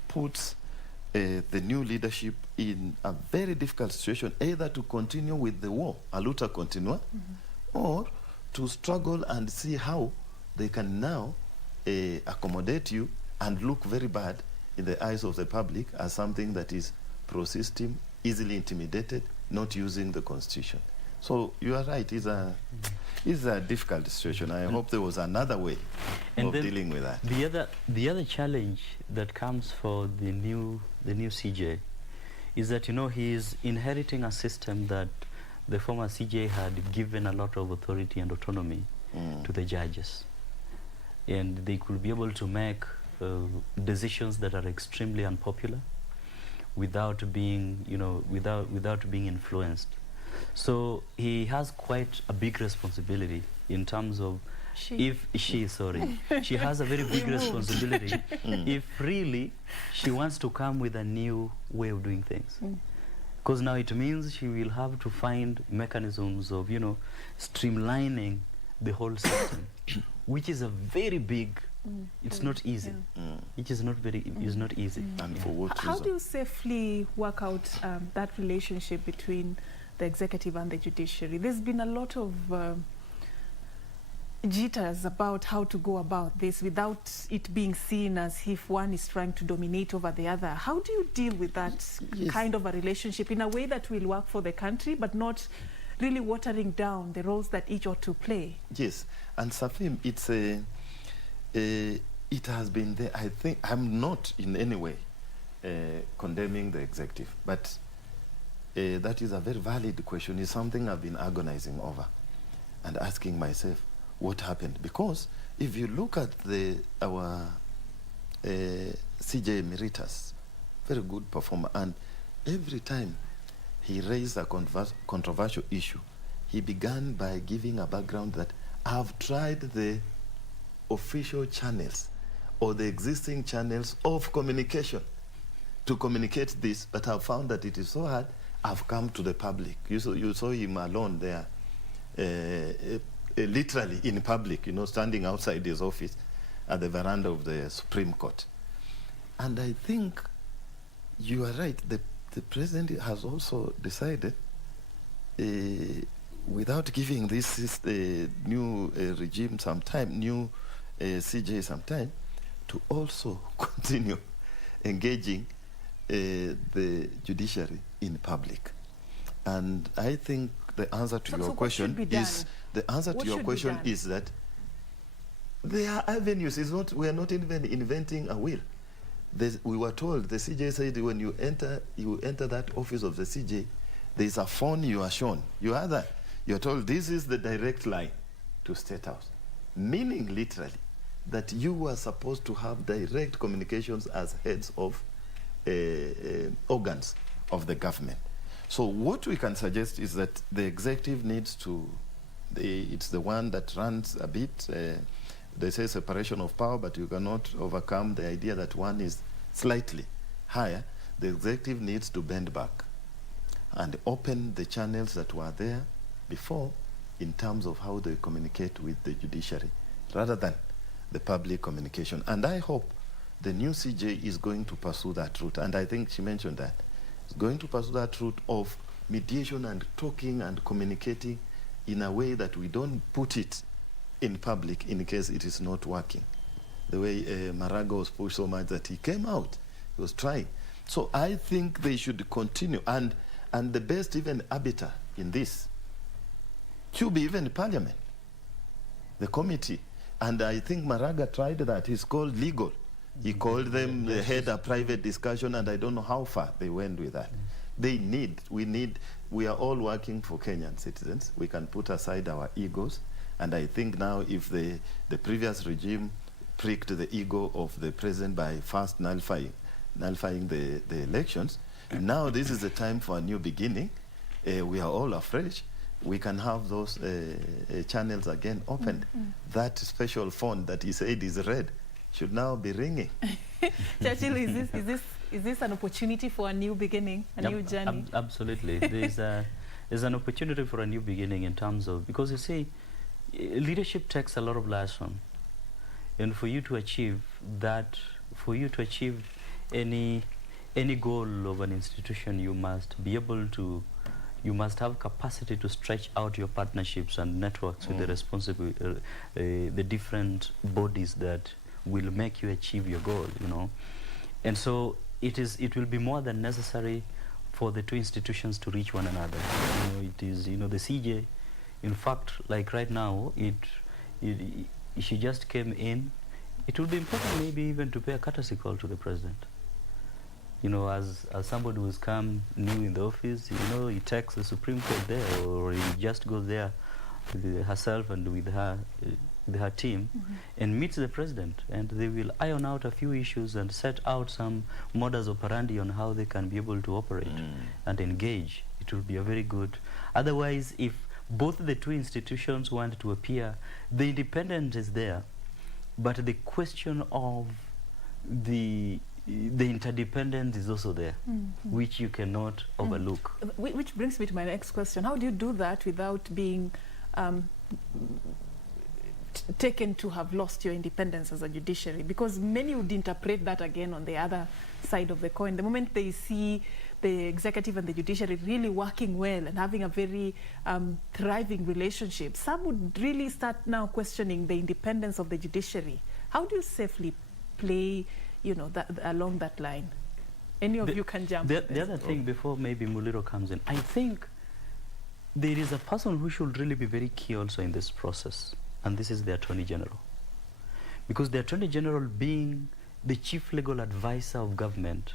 puts the new leadership in a very difficult situation, either to continue with the war, a luta continua, or to struggle and see how they can now accommodate you and look very bad in the eyes of the public as something that is pro-system, easily intimidated, not using the constitution. So you are right, it's a difficult situation. I hope there was another way of dealing with that. The other challenge that comes for the new CJ is that, you know, he is inheriting a system that the former CJ had given a lot of authority and autonomy to the judges, and they could be able to make decisions that are extremely unpopular without being, you know, without being influenced. So he has quite a big responsibility in terms of she has a very big responsibility if really she wants to come with a new way of doing things. Because now it means she will have to find mechanisms of, you know, streamlining the whole system, which is a very big, it's not easy. It is not very, it's not easy. And for what How reason? do you safely work out that relationship between the executive and the judiciary? There's been a lot of jitters about how to go about this without it being seen as if one is trying to dominate over the other. How do you deal with that kind of a relationship in a way that will work for the country, but not really watering down the roles that each ought to play? Yes, and Serfine, it's it has been there. I think I'm not in any way condemning the executive, but that is a very valid question. It's something I've been agonizing over and asking myself, what happened? Because if you look at our CJ Emeritus, very good performer, and every time he raised a controversial issue, he began by giving a background that I've tried the official channels or the existing channels of communication to communicate this, but I've found that it is so hard. I've come to the public. You saw him alone there, literally in public, you know, standing outside his office at the veranda of the Supreme Court. And I think you are right. The president has also decided, without giving this new regime some time, new CJ some time, to also continue engaging the judiciary in public. And I think the answer to your question is that there are avenues. We are not even inventing a wheel. We were told, the CJ said, when you enter that office of the CJ, There's a phone you are shown. You're told this is the direct line to State House, meaning literally that you are supposed to have direct communications as heads of organs of the government. So what we can suggest is that the executive needs to, it's the one that runs a bit, they say separation of power, but you cannot overcome the idea that one is slightly higher. The executive needs to bend back and open the channels that were there before in terms of how they communicate with the judiciary, rather than the public communication. And I hope the new CJ is going to pursue that route, and I think she mentioned that. It's going to pursue that route of mediation and talking and communicating in a way that we don't put it in public in case it is not working. The way Maraga was pushed so much that he came out, he was trying. So I think they should continue, and the best even arbiter in this should be even Parliament, the committee. And I think Maraga tried that. He's called legal. He called them, they had a private discussion, and I don't know how far they went with that. We are all working for Kenyan citizens. We can put aside our egos. And I think now if the previous regime pricked the ego of the president by first nullifying the elections, now this is the time for a new beginning. We are all afresh. We can have those channels again opened. That special phone that he said is red should now be ringing. Churchill, is this an opportunity for a new beginning, a new journey? Absolutely. There's an opportunity for a new beginning in terms of, because you see, leadership takes a lot of lesson. And for you to achieve that, for you to achieve any goal of an institution, you must be able to, you must have capacity to stretch out your partnerships and networks with the responsible, the different bodies that will make you achieve your goal, you know. And so it will be more than necessary for the two institutions to reach one another. You know, it is, you know, the CJ, in fact, like right now, she just came in. It would be important maybe even to pay a courtesy call to the president. You know, as somebody who's come new in the office, you know, he takes the Supreme Court there, or he just goes there with herself and with her team and meets the president, and they will iron out a few issues and set out some modus operandi on how they can be able to operate and engage. It will be a very good. Otherwise, if both the two institutions want to appear, the independence is there, but the question of the interdependence is also there, which you cannot overlook. Which brings me to my next question. How do you do that without being taken to have lost your independence as a judiciary? Because many would interpret that again on the other side of the coin. The moment they see the executive and the judiciary really working well and having a very thriving relationship, some would really start now questioning the independence of the judiciary. How do you safely play, you know, along that line? Any of you can jump. The other thing, before maybe Muliro comes in, I think there is a person who should really be very key also in this process, and this is the Attorney General. Because the Attorney General, being the chief legal advisor of government,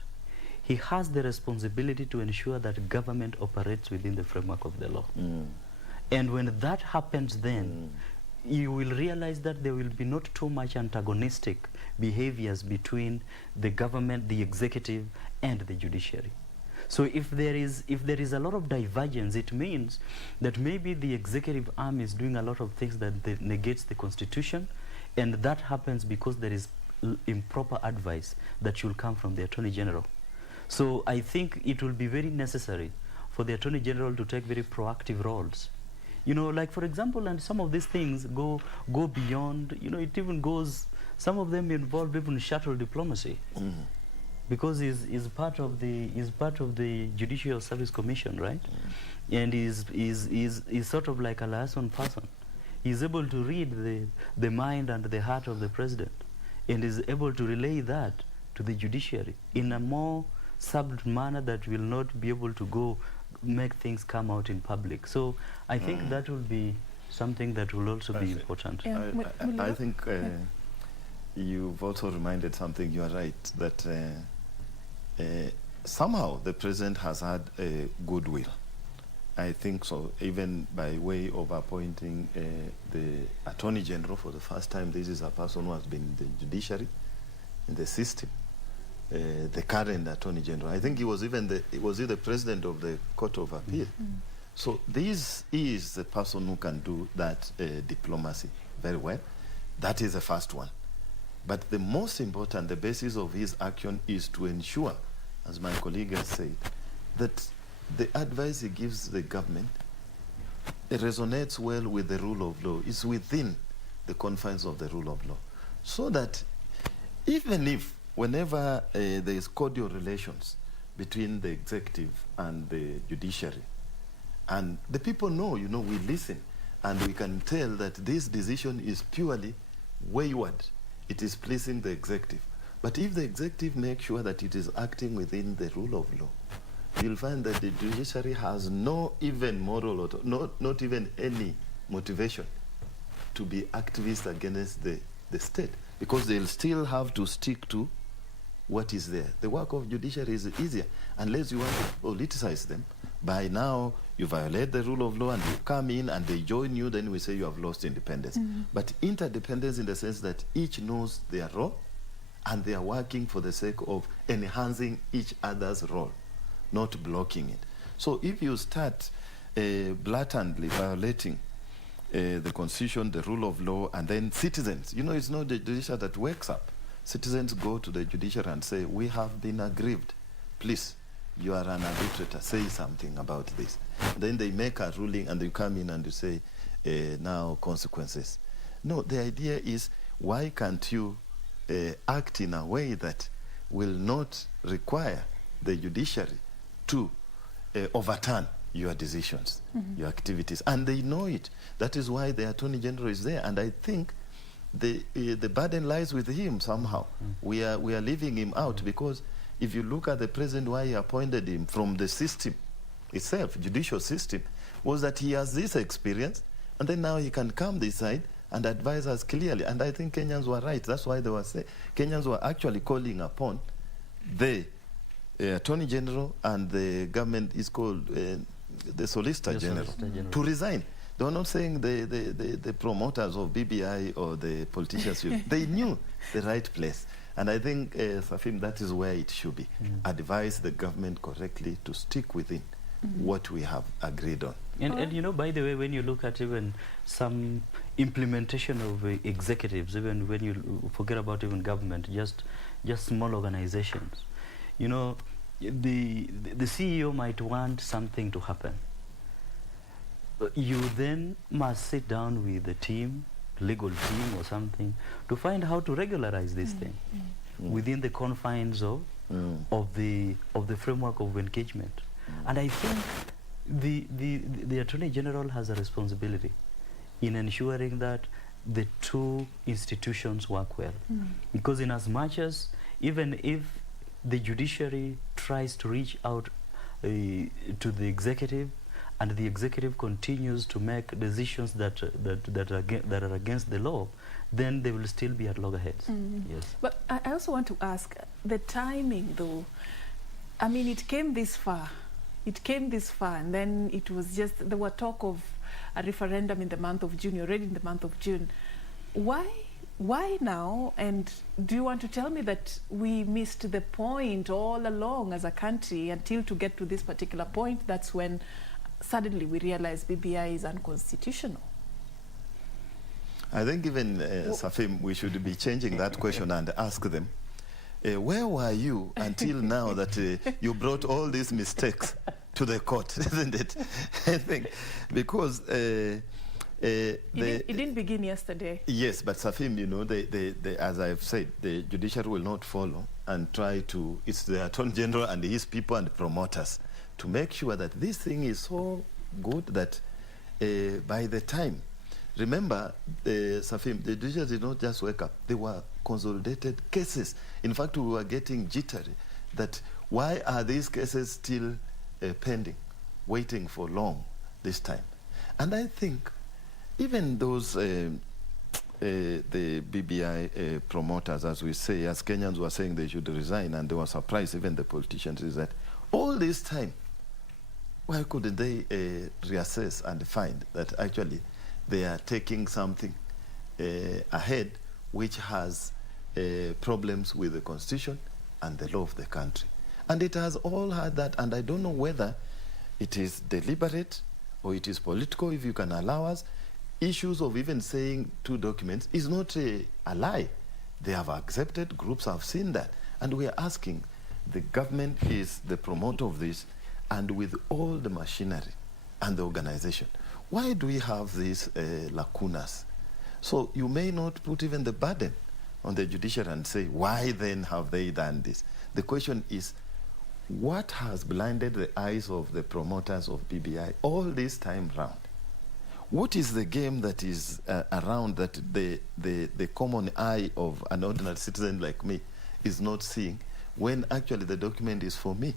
he has the responsibility to ensure that government operates within the framework of the law. And when that happens, then you will realize that there will be not too much antagonistic behaviors between the government, the executive, and the judiciary. So if there is a lot of divergence, it means that maybe the executive arm is doing a lot of things that negates the constitution, and that happens because there is improper advice that should come from the Attorney General. So I think it will be very necessary for the Attorney General to take very proactive roles. You know, like for example, and some of these things go beyond, you know, it even goes, some of them involve even shuttle diplomacy. Because he's part of the Judicial Service Commission, right? And he's sort of like a liaison person. He's able to read the mind and the heart of the president, and is able to relay that to the judiciary in a more subtle manner that will not be able to make things come out in public. So I think that will be something that will also be important. Yeah. I think you've also reminded something. You are right, that somehow the president has had goodwill I think so, even by way of appointing the Attorney General for the first time. This is a person who has been in the judiciary, in the system. The current Attorney General. I think he was even the president of the Court of Appeal. So this is the person who can do that diplomacy very well. That is the first one. But the most important, the basis of his action is to ensure, as my colleague has said, that the advice he gives the government, it resonates well with the rule of law. It's within the confines of the rule of law. So that even if, whenever there is cordial relations between the executive and the judiciary, and the people know, we listen, and we can tell that this decision is purely wayward. It is pleasing the executive. But if the executive makes sure that it is acting within the rule of law, you'll find that the judiciary has no even moral, or not even any motivation to be activist against the state, because they'll still have to stick to what is there. The work of judiciary is easier, unless you want to politicize them. By now, you violate the rule of law and you come in and they join you, then we say you have lost independence. But interdependence in the sense that each knows their role and they are working for the sake of enhancing each other's role, not blocking it. So if you start blatantly violating the constitution, the rule of law, and then citizens, it's not the judiciary that wakes up. Citizens go to the judiciary and say, we have been aggrieved. Please, you are an arbitrator, say something about this. Then they make a ruling and you come in and you say, now consequences. No, the idea is, why can't you act in a way that will not require the judiciary to overturn your decisions, your activities? And they know it. That is why the Attorney General is there. And I think the burden lies with him somehow. We are leaving him out, because if you look at the president, why he appointed him from the system itself, judicial system, was that he has this experience, and then now he can come this side and advise us clearly. And I think Kenyans were right. That's why they were saying, Kenyans were actually calling upon the Attorney General, and the government is called the Solicitor General to resign. They were not saying the promoters of BBI or the politicians. They knew the right place. And I think, Serfine, that is where it should be. Advise the government correctly to stick within what we have agreed on. And by the way, when you look at even some implementation of executives, even when you forget about even government, just small organizations, the CEO might want something to happen. You then must sit down with the team, legal team or something, to find how to regularize this thing within the confines of the framework of engagement. And I think the Attorney General has a responsibility in ensuring that the two institutions work well. Because in as much as, even if the judiciary tries to reach out to the executive, and the executive continues to make decisions that are against the law, then they will still be at loggerheads. Yes. But I also want to ask, the timing though, I mean, it came this far, and then it was just, there were talk of a referendum in the month of June, already in the month of June. Why now? And do you want to tell me that we missed the point all along as a country until to get to this particular point? That's when suddenly we realize BBI is unconstitutional. I think even, Serfine, we should be changing that question and ask them, where were you until now that you brought all these mistakes to the court, isn't it? I think, because... it didn't begin yesterday. Yes, but Serfine, as I've said, the judiciary will not follow and try to, it's the Attorney General and his people and promoters to make sure that this thing is so good that by the time, remember, Serfine, the judiciary did not just wake up. They were consolidated cases. In fact, we were getting jittery that why are these cases still pending, waiting for long this time? And I think even those, the BBI promoters, as we say, as Kenyans were saying they should resign, and they were surprised, even the politicians, is that all this time, why couldn't they reassess and find that actually they are taking something ahead which has problems with the constitution and the law of the country? And it has all had that, and I don't know whether it is deliberate or it is political, if you can allow us. Issues of even saying two documents is not a lie. They have accepted, groups have seen that. And we are asking, the government is the promoter of this, and with all the machinery and the organization, why do we have these lacunas? So you may not put even the burden on the judiciary and say, why then have they done this? The question is, what has blinded the eyes of the promoters of BBI all this time round? What is the game that is around that the common eye of an ordinary citizen like me is not seeing, when actually the document is for me?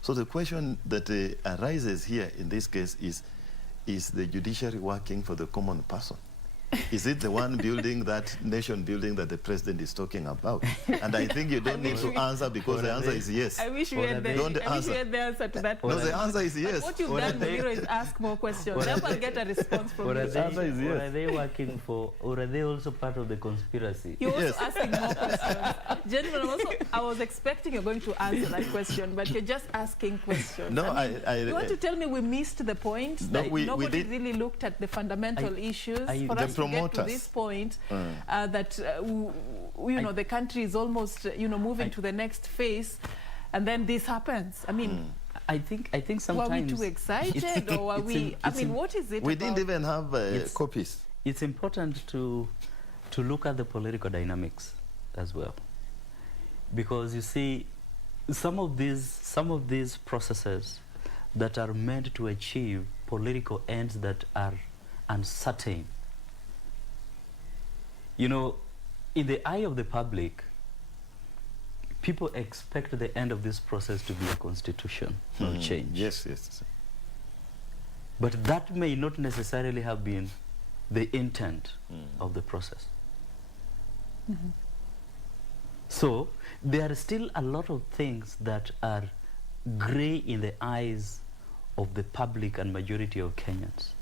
So the question that arises here in this case is the judiciary working for the common person? Is it the one building that nation building that the president is talking about? And I think you don't need to answer, because the answer is yes. I wish we had the answer to that question. No, the answer is yes. But what you've done, Miro, is ask more questions. Never get a response from you. The answer is yes. Or are they working for, or are they also part of the conspiracy? You're also asking more questions. Gentlemen, I was expecting you're going to answer that question, but you're just asking questions. No, you want to tell me we missed the point? No, nobody really looked at the fundamental issues for us to get to this point that the country is almost moving to the next phase, and then this happens. I mean, I think sometimes were we too excited, or were we? I mean, what is it? We didn't even have copies. It's important to look at the political dynamics as well, because you see, some of these processes that are meant to achieve political ends that are uncertain. You know, in the eye of the public, people expect the end of this process to be a constitutional change. Yes, yes. But that may not necessarily have been the intent of the process. So there are still a lot of things that are gray in the eyes of the public and majority of Kenyans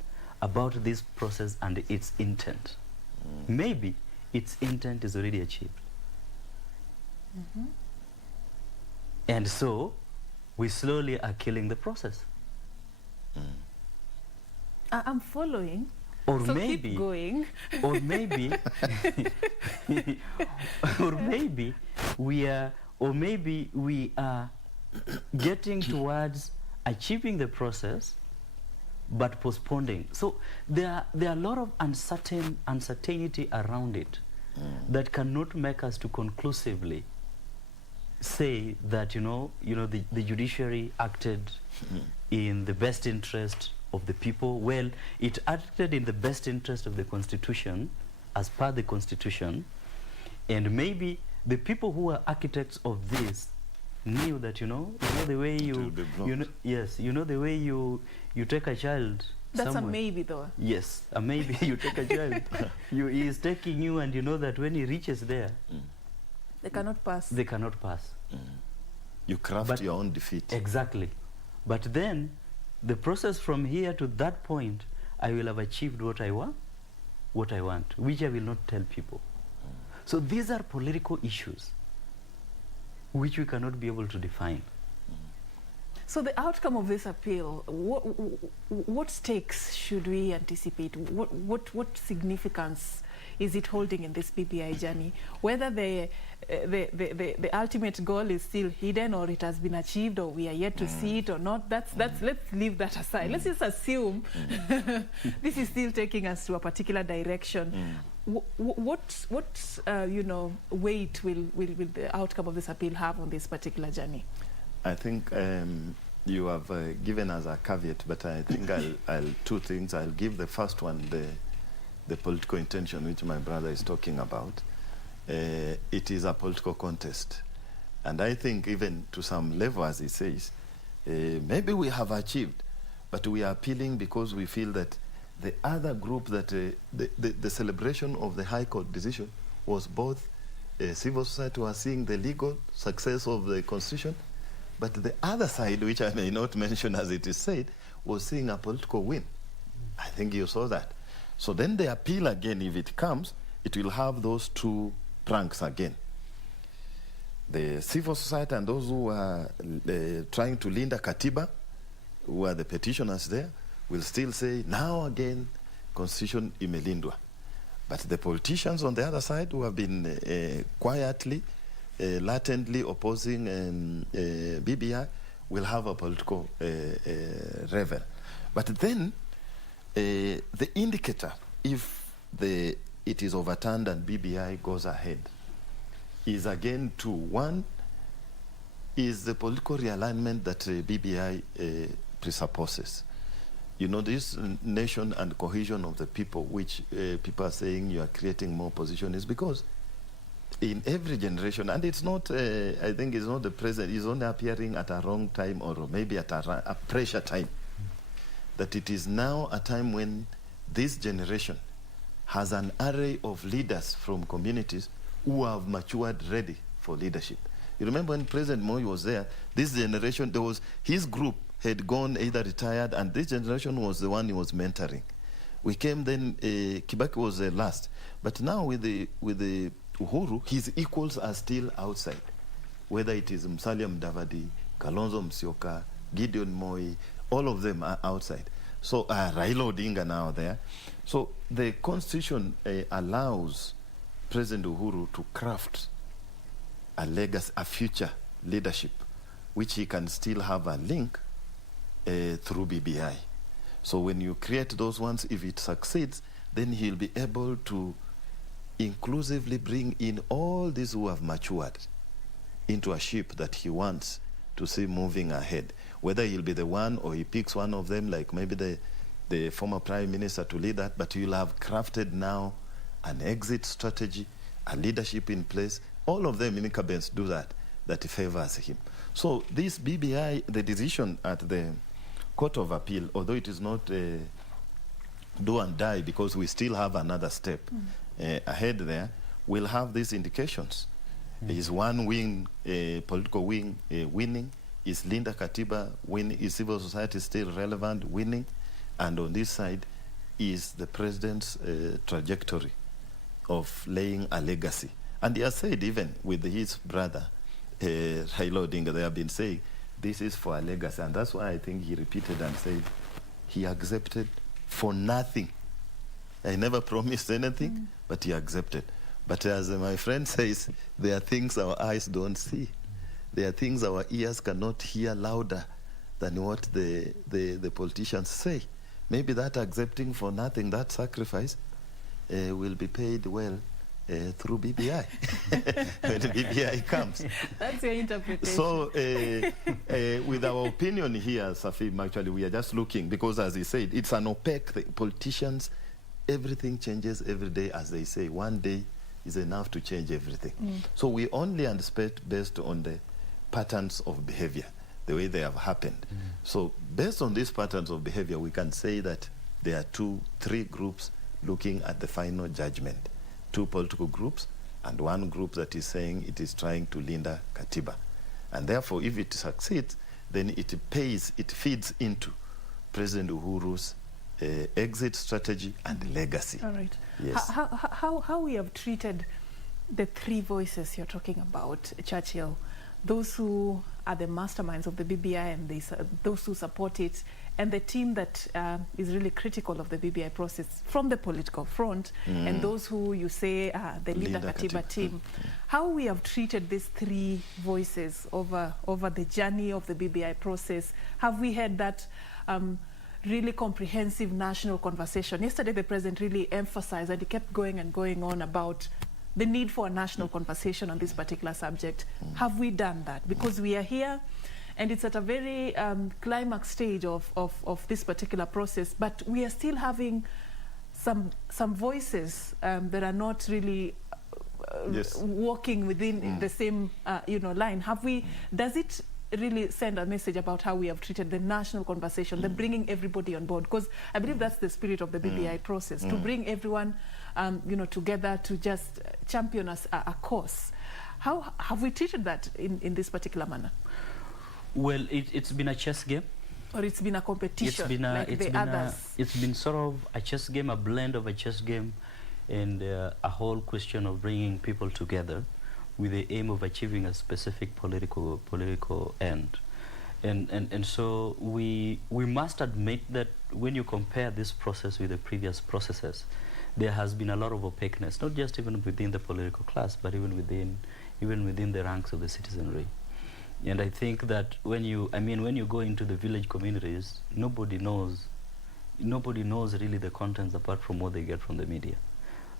about this process and its intent. Maybe its intent is already achieved. And so we slowly are killing the process. I'm following. Or so maybe, keep going. or maybe, or maybe we are getting towards achieving the process, but postponing. So there are a lot of uncertainty around it that cannot make us to conclusively say that the judiciary acted in the best interest of the people. Well, it acted in the best interest of the Constitution, as per the Constitution, and maybe the people who are architects of this knew that the way the way you take a child. That's somewhere. A maybe, though. Yes, a maybe. You take a child. He is taking you, and you know that when he reaches there, they cannot pass. They cannot pass. You craft your own defeat. Exactly. But then, the process from here to that point, I will have achieved what I want, which I will not tell people. So these are political issues which we cannot be able to define. So the outcome of this appeal, what stakes should we anticipate? What significance is it holding in this BBI journey? Whether the ultimate goal is still hidden, or it has been achieved, or we are yet to see it or not, let's leave that aside. Let's just assume this is still taking us to a particular direction. What weight will the outcome of this appeal have on this particular journey? I think you have given us a caveat, but I think I'll two things. I'll give the first one, the political intention, which my brother is talking about. It is a political contest. And I think even to some level, as he says, maybe we have achieved, but we are appealing because we feel that the other group, that the celebration of the High Court decision was both civil society was seeing the legal success of the Constitution, But the other side, which I may not mention as it is said, was seeing a political win. I think you saw that. So then the appeal again, if it comes, it will have those two pranks again. The civil society and those who are trying to linda Katiba, who are the petitioners there, will still say, now again, Constitution imelindwa. But the politicians on the other side who have been quietly, latently opposing BBI will have a political revel. But then the indicator, if it is overturned and BBI goes ahead, is again two. One is the political realignment that BBI presupposes. You know, this nation and cohesion of the people, which people are saying you are creating more position, is because in every generation, and it's not, I think it's not the present, it's only appearing at a wrong time or maybe at a pressure time, that it is now a time when this generation has an array of leaders from communities who have matured ready for leadership. You remember when President Moi was there, this generation, there was his group had gone either retired, and this generation was the one he was mentoring. We came then, Kibaki was last. But now with the Uhuru, his equals are still outside. Whether it is Musalia Mudavadi, Kalonzo Musyoka, Gideon Moi, all of them are outside. So Raila Odinga now there. So the Constitution allows President Uhuru to craft a legacy, a future leadership, which he can still have a link through BBI. So when you create those ones, if it succeeds, then he'll be able to inclusively bring in all these who have matured into a ship that he wants to see moving ahead. Whether he'll be the one or he picks one of them, like maybe the former prime minister to lead that, but he'll have crafted now an exit strategy, a leadership in place. All of them, incumbents, do that favors him. So this BBI, the decision at the Court of Appeal, although it is not do and die, because we still have another step ahead there, will have these indications. Is one wing, political wing, winning? Is Linda Katiba winning? Is civil society still relevant, winning? And on this side, is the president's trajectory of laying a legacy. And he has said, even with his brother, Raila Odinga, they have been saying, this is for a legacy. And that's why I think he repeated and said, he accepted for nothing. I never promised anything, but he accepted. But as my friend says, there are things our eyes don't see. There are things our ears cannot hear louder than what the politicians say. Maybe that accepting for nothing, that sacrifice, will be paid well through BBI when BBI comes. That's your interpretation. So with our opinion here, Serfine, actually we are just looking, because as he said, it's an opaque thing. Politicians, everything changes every day, as they say. One day is enough to change everything. So we only anticipate based on the patterns of behavior, the way they have happened. So based on these patterns of behavior, we can say that there are three groups looking at the final judgment. Two political groups and one group that is saying it is trying to linda Katiba. And therefore, if it succeeds, then it feeds into President Uhuru's exit strategy and legacy. All right. Yes. How we have treated the three voices you're talking about, Churchill, those who are the masterminds of the BBI and those who support it, and the team that is really critical of the BBI process from the political front, and those who you say are the Linda Katiba team. How we have treated these three voices over the journey of the BBI process? Have we had that really comprehensive national conversation? Yesterday, the president really emphasized that he kept going and going on about the need for a national conversation on this particular subject. Have we done that? Because we are here, and it's at a very climax stage of this particular process, but we are still having some voices that are not really walking within the same line. Have we? Does it really send a message about how we have treated the national conversation, the bringing everybody on board? Because I believe that's the spirit of the BBI process, to bring everyone together to just champion a cause. How have we treated that in this particular manner? Well, it's been a chess game. Or it's been a competition like the others? It's been sort of a chess game, a blend of a chess game and a whole question of bringing people together with the aim of achieving a specific political end. And so we must admit that when you compare this process with the previous processes, there has been a lot of opaqueness, not just even within the political class, but even within the ranks of the citizenry. And I think that when you go into the village communities, nobody knows really the contents apart from what they get from the media.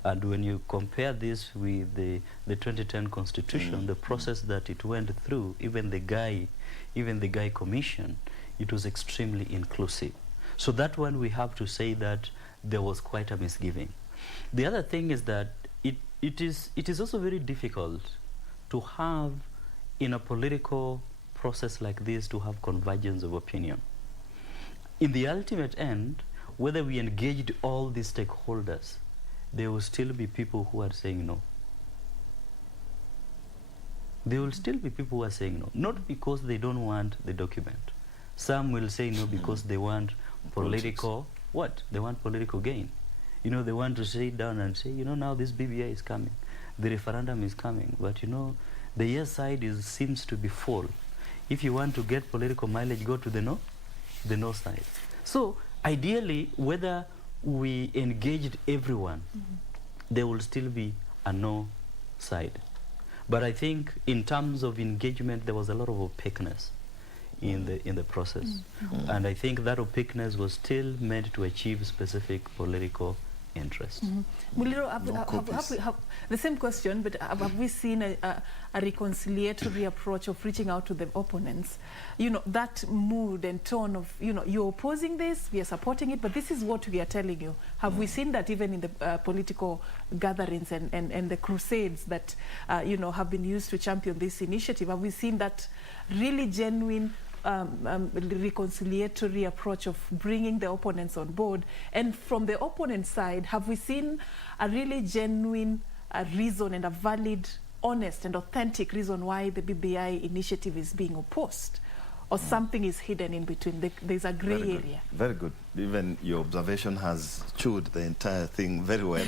And when you compare this with the 2010 Constitution, the process that it went through, even the Guy Commission, it was extremely inclusive. So that one we have to say that there was quite a misgiving. The other thing is that it is also very difficult to have, in a political process like this, to have convergence of opinion. In the ultimate end, whether we engaged all these stakeholders, there will still be people who are saying no. There will still be people who are saying no, not because they don't want the document. Some will say no because they want political, what? They want political gain. You know, they want to sit down and say, you know, now this BBI is coming, the referendum is coming, but you know, the yes side seems to be full. If you want to get political mileage, go to the no side. So ideally, whether we engaged everyone, there will still be a no side. But I think in terms of engagement, there was a lot of opaqueness in the process. And I think that opaqueness was still meant to achieve specific political interests. Muliro, have the same question, but have we seen a reconciliatory approach of reaching out to the opponents? You know, that mood and tone of, you know, you're opposing this, we are supporting it, but this is what we are telling you. Have we seen that even in the political gatherings and the crusades that, you know, have been used to champion this initiative? Have we seen that really genuine reconciliatory approach of bringing the opponents on board? And from the opponent side, have we seen a really genuine reason and a valid, honest and authentic reason why the BBI initiative is being opposed? Or something is hidden in between? There's a gray area. Very good. Even your observation has chewed the entire thing very well.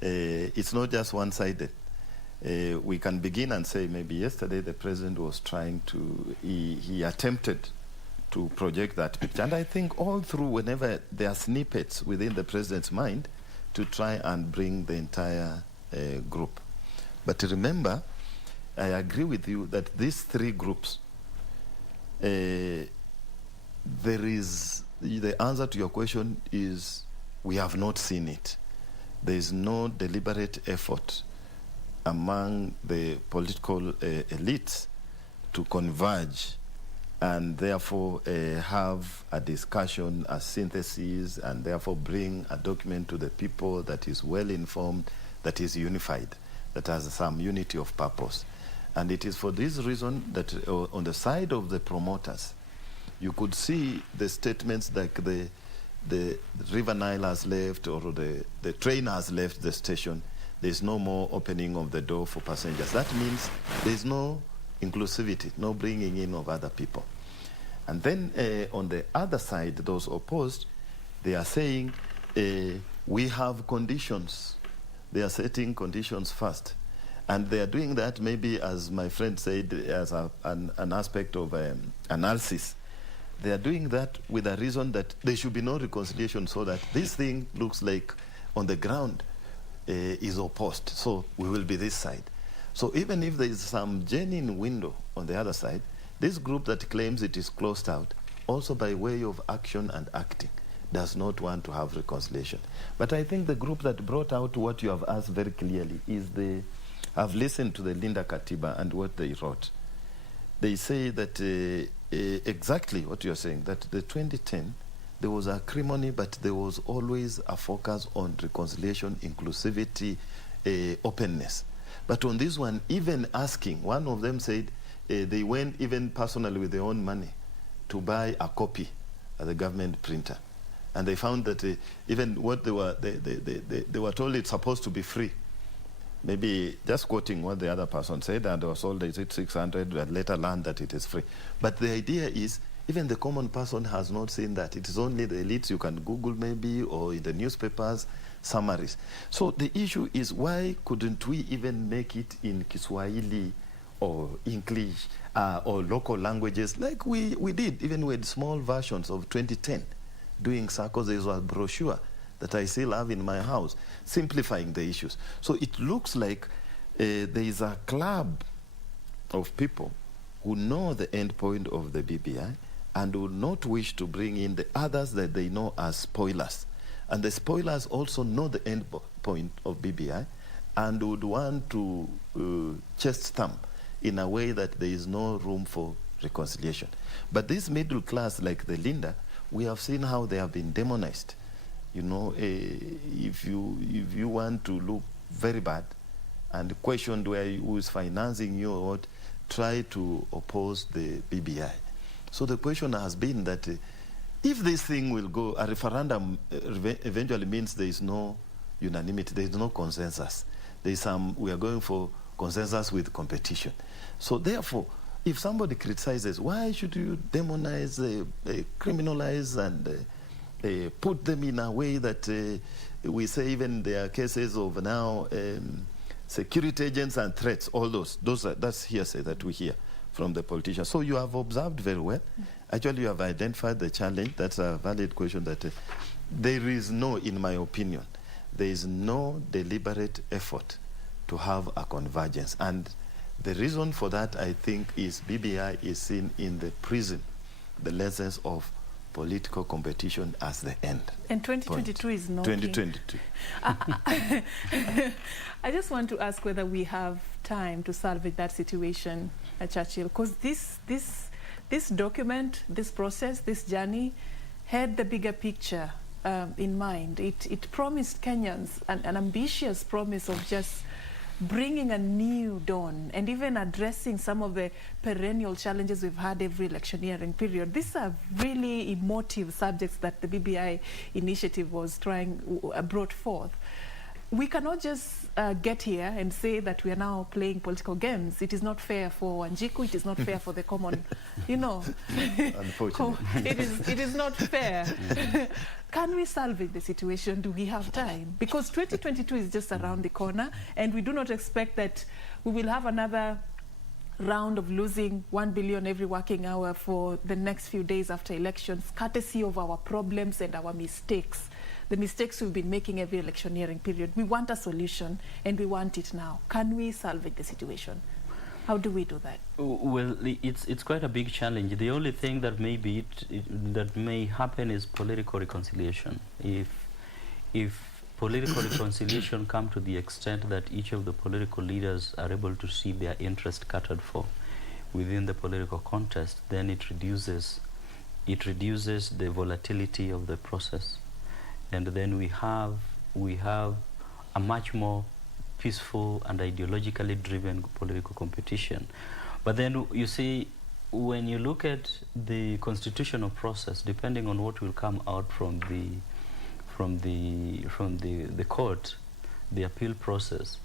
It's not just one-sided. We can begin and say maybe yesterday the president was trying to, he attempted to project that picture. And I think all through, whenever there are snippets within the president's mind, to try and bring the entire group. But remember, I agree with you that these three groups, there is, the answer to your question is we have not seen it. There is no deliberate effort among the political elites to converge and therefore have a discussion, a synthesis, and therefore bring a document to the people that is well informed, that is unified, that has some unity of purpose. And it is for this reason that on the side of the promoters, you could see the statements like the River Nile has left, or the train has left the station. There's no more opening of the door for passengers. That means there's no inclusivity, no bringing in of other people. And then on the other side, those opposed, they are saying, we have conditions. They are setting conditions first. And they are doing that maybe, as my friend said, as an aspect of analysis. They are doing that with a reason that there should be no reconciliation, so that this thing looks like on the ground is opposed. So we will be this side. So even if there is some genuine window on the other side, this group that claims it is closed out, also by way of action and acting, does not want to have reconciliation. But I think the group that brought out what you have asked very clearly is I've listened to the Linda Katiba and what they wrote. They say that exactly what you're saying, that the 2010, there was acrimony, but there was always a focus on reconciliation, inclusivity, openness. But on this one, even asking, one of them said they went even personally with their own money to buy a copy at the government printer. And they found that even what they were told it's supposed to be free. maybe just quoting what the other person said, and was sold at 600, and later learned that it is free. But the idea is, even the common person has not seen that. It is only the elites. You can Google maybe, or in the newspapers, summaries. So the issue is, why couldn't we even make it in Kiswahili or English or local languages like we did, even with small versions of 2010, doing circles. There was a brochure that I still have in my house, simplifying the issues. So it looks like there is a club of people who know the end point of the BBI and would not wish to bring in the others that they know as spoilers. And the spoilers also know the end point of BBI and would want to chest thump in a way that there is no room for reconciliation. But this middle class, like the Linda, we have seen how they have been demonized. You know, if you want to look very bad and questioned who is financing you or what, try to oppose the BBI. So the question has been that if this thing will go, a referendum eventually means there is no unanimity, there is no consensus. There is we are going for consensus with competition. So therefore, if somebody criticizes, why should you demonize, criminalize, and put them in a way that we say even there are cases of now security agents and threats, all that's hearsay that we hear from the politicians. So you have observed very well. Actually, you have identified the challenge. That's a valid question that there is no, in my opinion, there is no deliberate effort to have a convergence. And the reason for that, I think, is BBI is seen in the prism, the lessons of political competition as the end. And 2022 is not. 2022. I just want to ask whether we have time to salvage that situation at Churchill, because this document, this process, this journey had the bigger picture in mind. It promised Kenyans an ambitious promise of just bringing a new dawn and even addressing some of the perennial challenges we've had every electioneering period. These are really emotive subjects that the BBI initiative was brought forth. We cannot just get here and say that we are now playing political games. It is not fair for Wanjiku, it is not fair for the common, you know. Unfortunately. It is not fair. Can we salvage the situation? Do we have time? Because 2022 is just around the corner, and we do not expect that we will have another round of losing 1 billion every working hour for the next few days after elections, courtesy of our problems and our mistakes. The mistakes we've been making every electioneering period. We want a solution, and we want it now. Can we salvage the situation? How do we do that? Well, it's quite a big challenge. The only thing that that may happen is political reconciliation. If political reconciliation come to the extent that each of the political leaders are able to see their interest catered for within the political contest, then it reduces the volatility of the process. And then we have a much more peaceful and ideologically driven political competition. But then you see, when you look at the constitutional process, depending on what will come out from the court, the appeal process,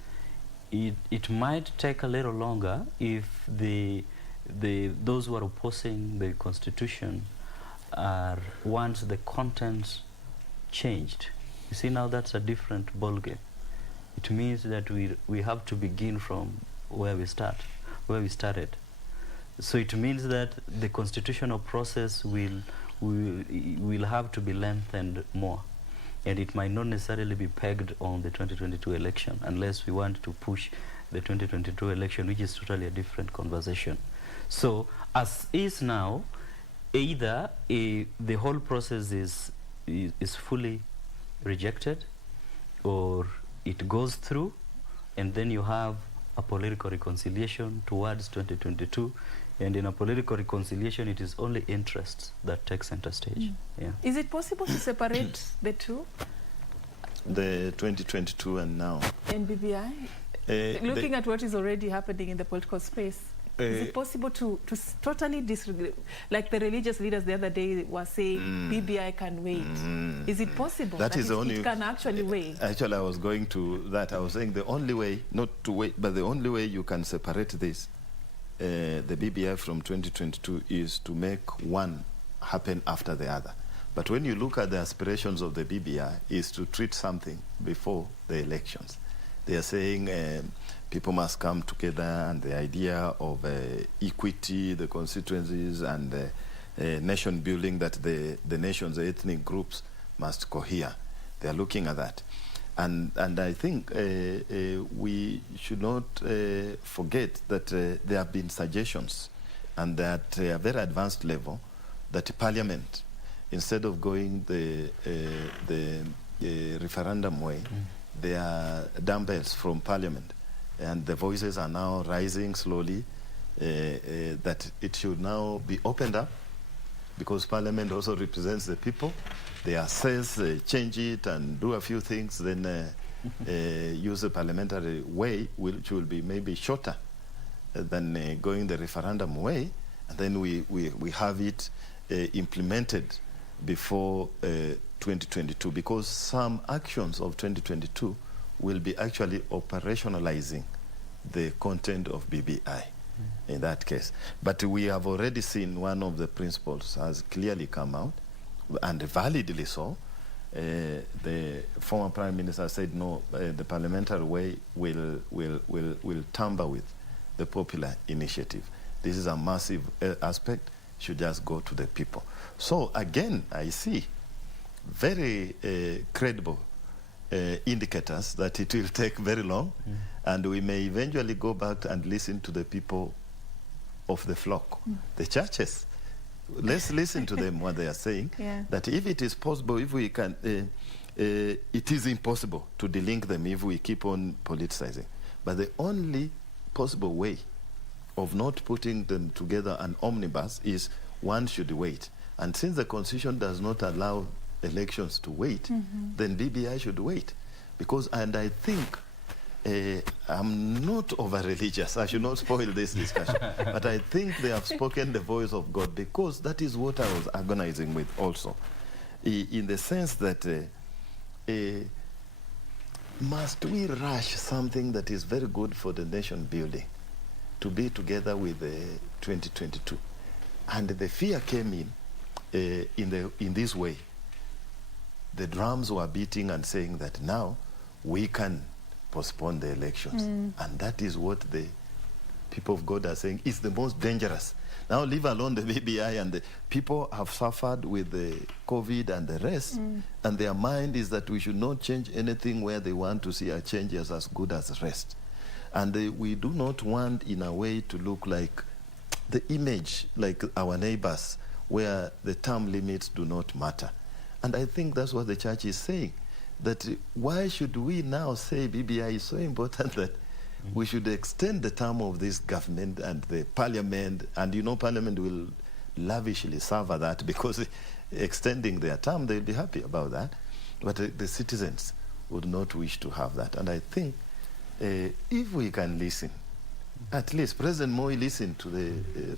it might take a little longer if those who are opposing the constitution want the content changed. You see, now that's a different ballgame. It means that we have to begin from where we started. So it means that the constitutional process will have to be lengthened more, and it might not necessarily be pegged on the 2022 election, unless we want to push the 2022 election, which is totally a different conversation. So as is now, either the whole process is fully rejected, or it goes through, and then you have a political reconciliation towards 2022. And in a political reconciliation, it is only interests that take center stage. Yeah. Is it possible to separate the two? The 2022 and now. And BBI? Looking at what is already happening in the political space. Is it possible to totally disregard, like the religious leaders the other day were saying, BBI can wait? Is it possible that is it can actually wait? Actually, I was going to that. I was saying the only way, not to wait, but the only way you can separate this, the BBI from 2022, is to make one happen after the other. But when you look at the aspirations of the BBI, is to treat something before the elections. They are saying people must come together, and the idea of equity, the constituencies, and nation building, that the nations, the ethnic groups must cohere. They are looking at that. And I think we should not forget that there have been suggestions, and at a very advanced level, that Parliament, instead of going the referendum way, there are dumbbells from Parliament, and the voices are now rising slowly, that it should now be opened up, because Parliament also represents the people. They assess, change it, and do a few things, then use the parliamentary way, which will be maybe shorter than going the referendum way, and then we have it implemented before 2022, because some actions of 2022 will be actually operationalizing the content of BBI in that case. But we have already seen one of the principles has clearly come out, and validly so. The former Prime Minister said, no, the parliamentary way will tamper with the popular initiative. This is a massive aspect, should just go to the people. So again, I see very credible indicators that it will take very long, and we may eventually go back and listen to the people of the flock, the churches. Let's listen to them, what they are saying, that if it is possible, if we can, it is impossible to delink them if we keep on politicizing. But the only possible way of not putting them together an omnibus is one should wait. And since the Constitution does not allow elections to wait, then BBI should wait. Because, and I think, I'm not over-religious, I should not spoil this discussion, but I think they have spoken the voice of God, because that is what I was agonizing with also, in the sense that must we rush something that is very good for the nation building to be together with 2022? And the fear came in this way. The drums were beating and saying that now we can postpone the elections. And that is what the people of God are saying is the most dangerous. Now leave alone the BBI, and the people have suffered with the COVID and the rest, and their mind is that we should not change anything where they want to see a change as good as the rest. And we do not want, in a way, to look like the image, like our neighbors, where the term limits do not matter. And I think that's what the church is saying, that why should we now say BBI is so important that we should extend the term of this government and the parliament, and you know Parliament will lavishly suffer that, because extending their term, they'll be happy about that, but the citizens would not wish to have that. And I think if we can listen, at least President Moi listened to the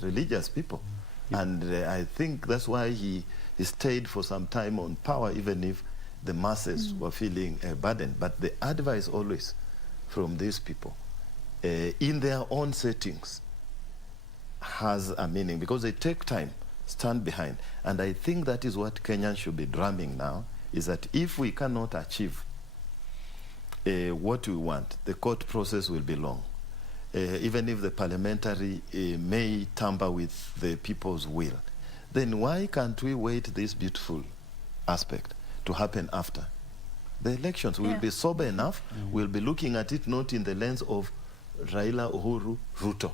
religious people, and I think that's why he stayed for some time on power, even if the masses were feeling burdened. But the advice always from these people, in their own settings, has a meaning, because they take time, stand behind. And I think that is what Kenyans should be drumming now, is that if we cannot achieve what we want, the court process will be long. Even if the parliamentary may tamper with the people's will, then why can't we wait this beautiful aspect to happen after the elections? We'll be sober enough. We'll be looking at it not in the lens of Raila, Uhuru, Ruto.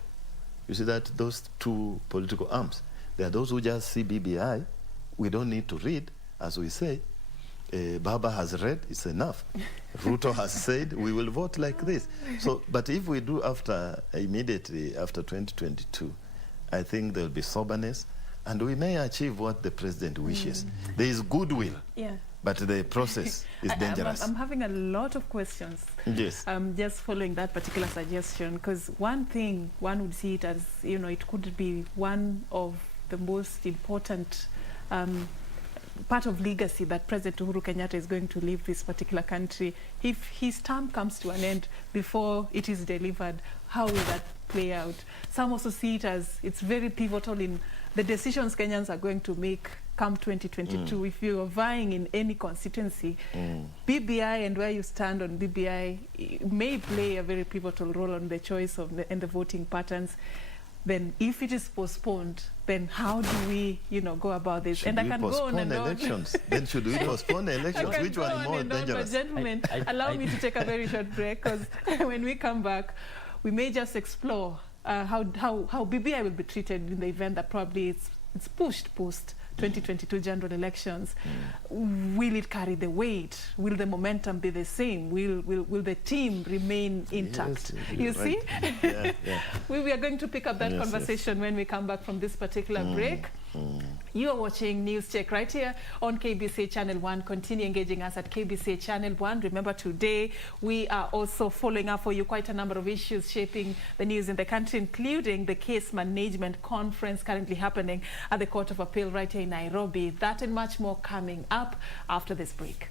You see that those two political arms, there are those who just see BBI. We don't need to read, as we say. Baba has read, it's enough. Ruto has said, we will vote like this. So, but if we do immediately after 2022, I think there'll be soberness, and we may achieve what the president wishes. There is goodwill but the process is dangerous. I'm having a lot of questions. Yes. Just following that particular suggestion, because one thing one would see it as, you know, it could be one of the most important part of legacy that President Uhuru Kenyatta is going to leave this particular country. If his term comes to an end before it is delivered, how will that play out? Some also see it as it's very pivotal in the decisions Kenyans are going to make come 2022. If you are vying in any constituency, BBI and where you stand on BBI may play a very pivotal role on the choice of and the voting patterns. Then if it is postponed, then how do we, you know, go about this? Should and I can go on and elections? Then should we postpone elections? Which one is more dangerous? But gentlemen, allow me to take a very short break, because when we come back, we may just explore how BBI will be treated in the event that probably it's pushed post 2022 general elections. Will it carry the weight? Will the momentum be the same? Will the team remain intact? Yes, you see? Right. Yeah, yeah. We are going to pick up that conversation when we come back from this particular break. You are watching News Check right here on KBC Channel 1. Continue engaging us at KBC Channel 1. Remember, today we are also following up for you quite a number of issues shaping the news in the country, including the case management conference currently happening at the Court of Appeal right here in Nairobi. That and much more coming up after this break.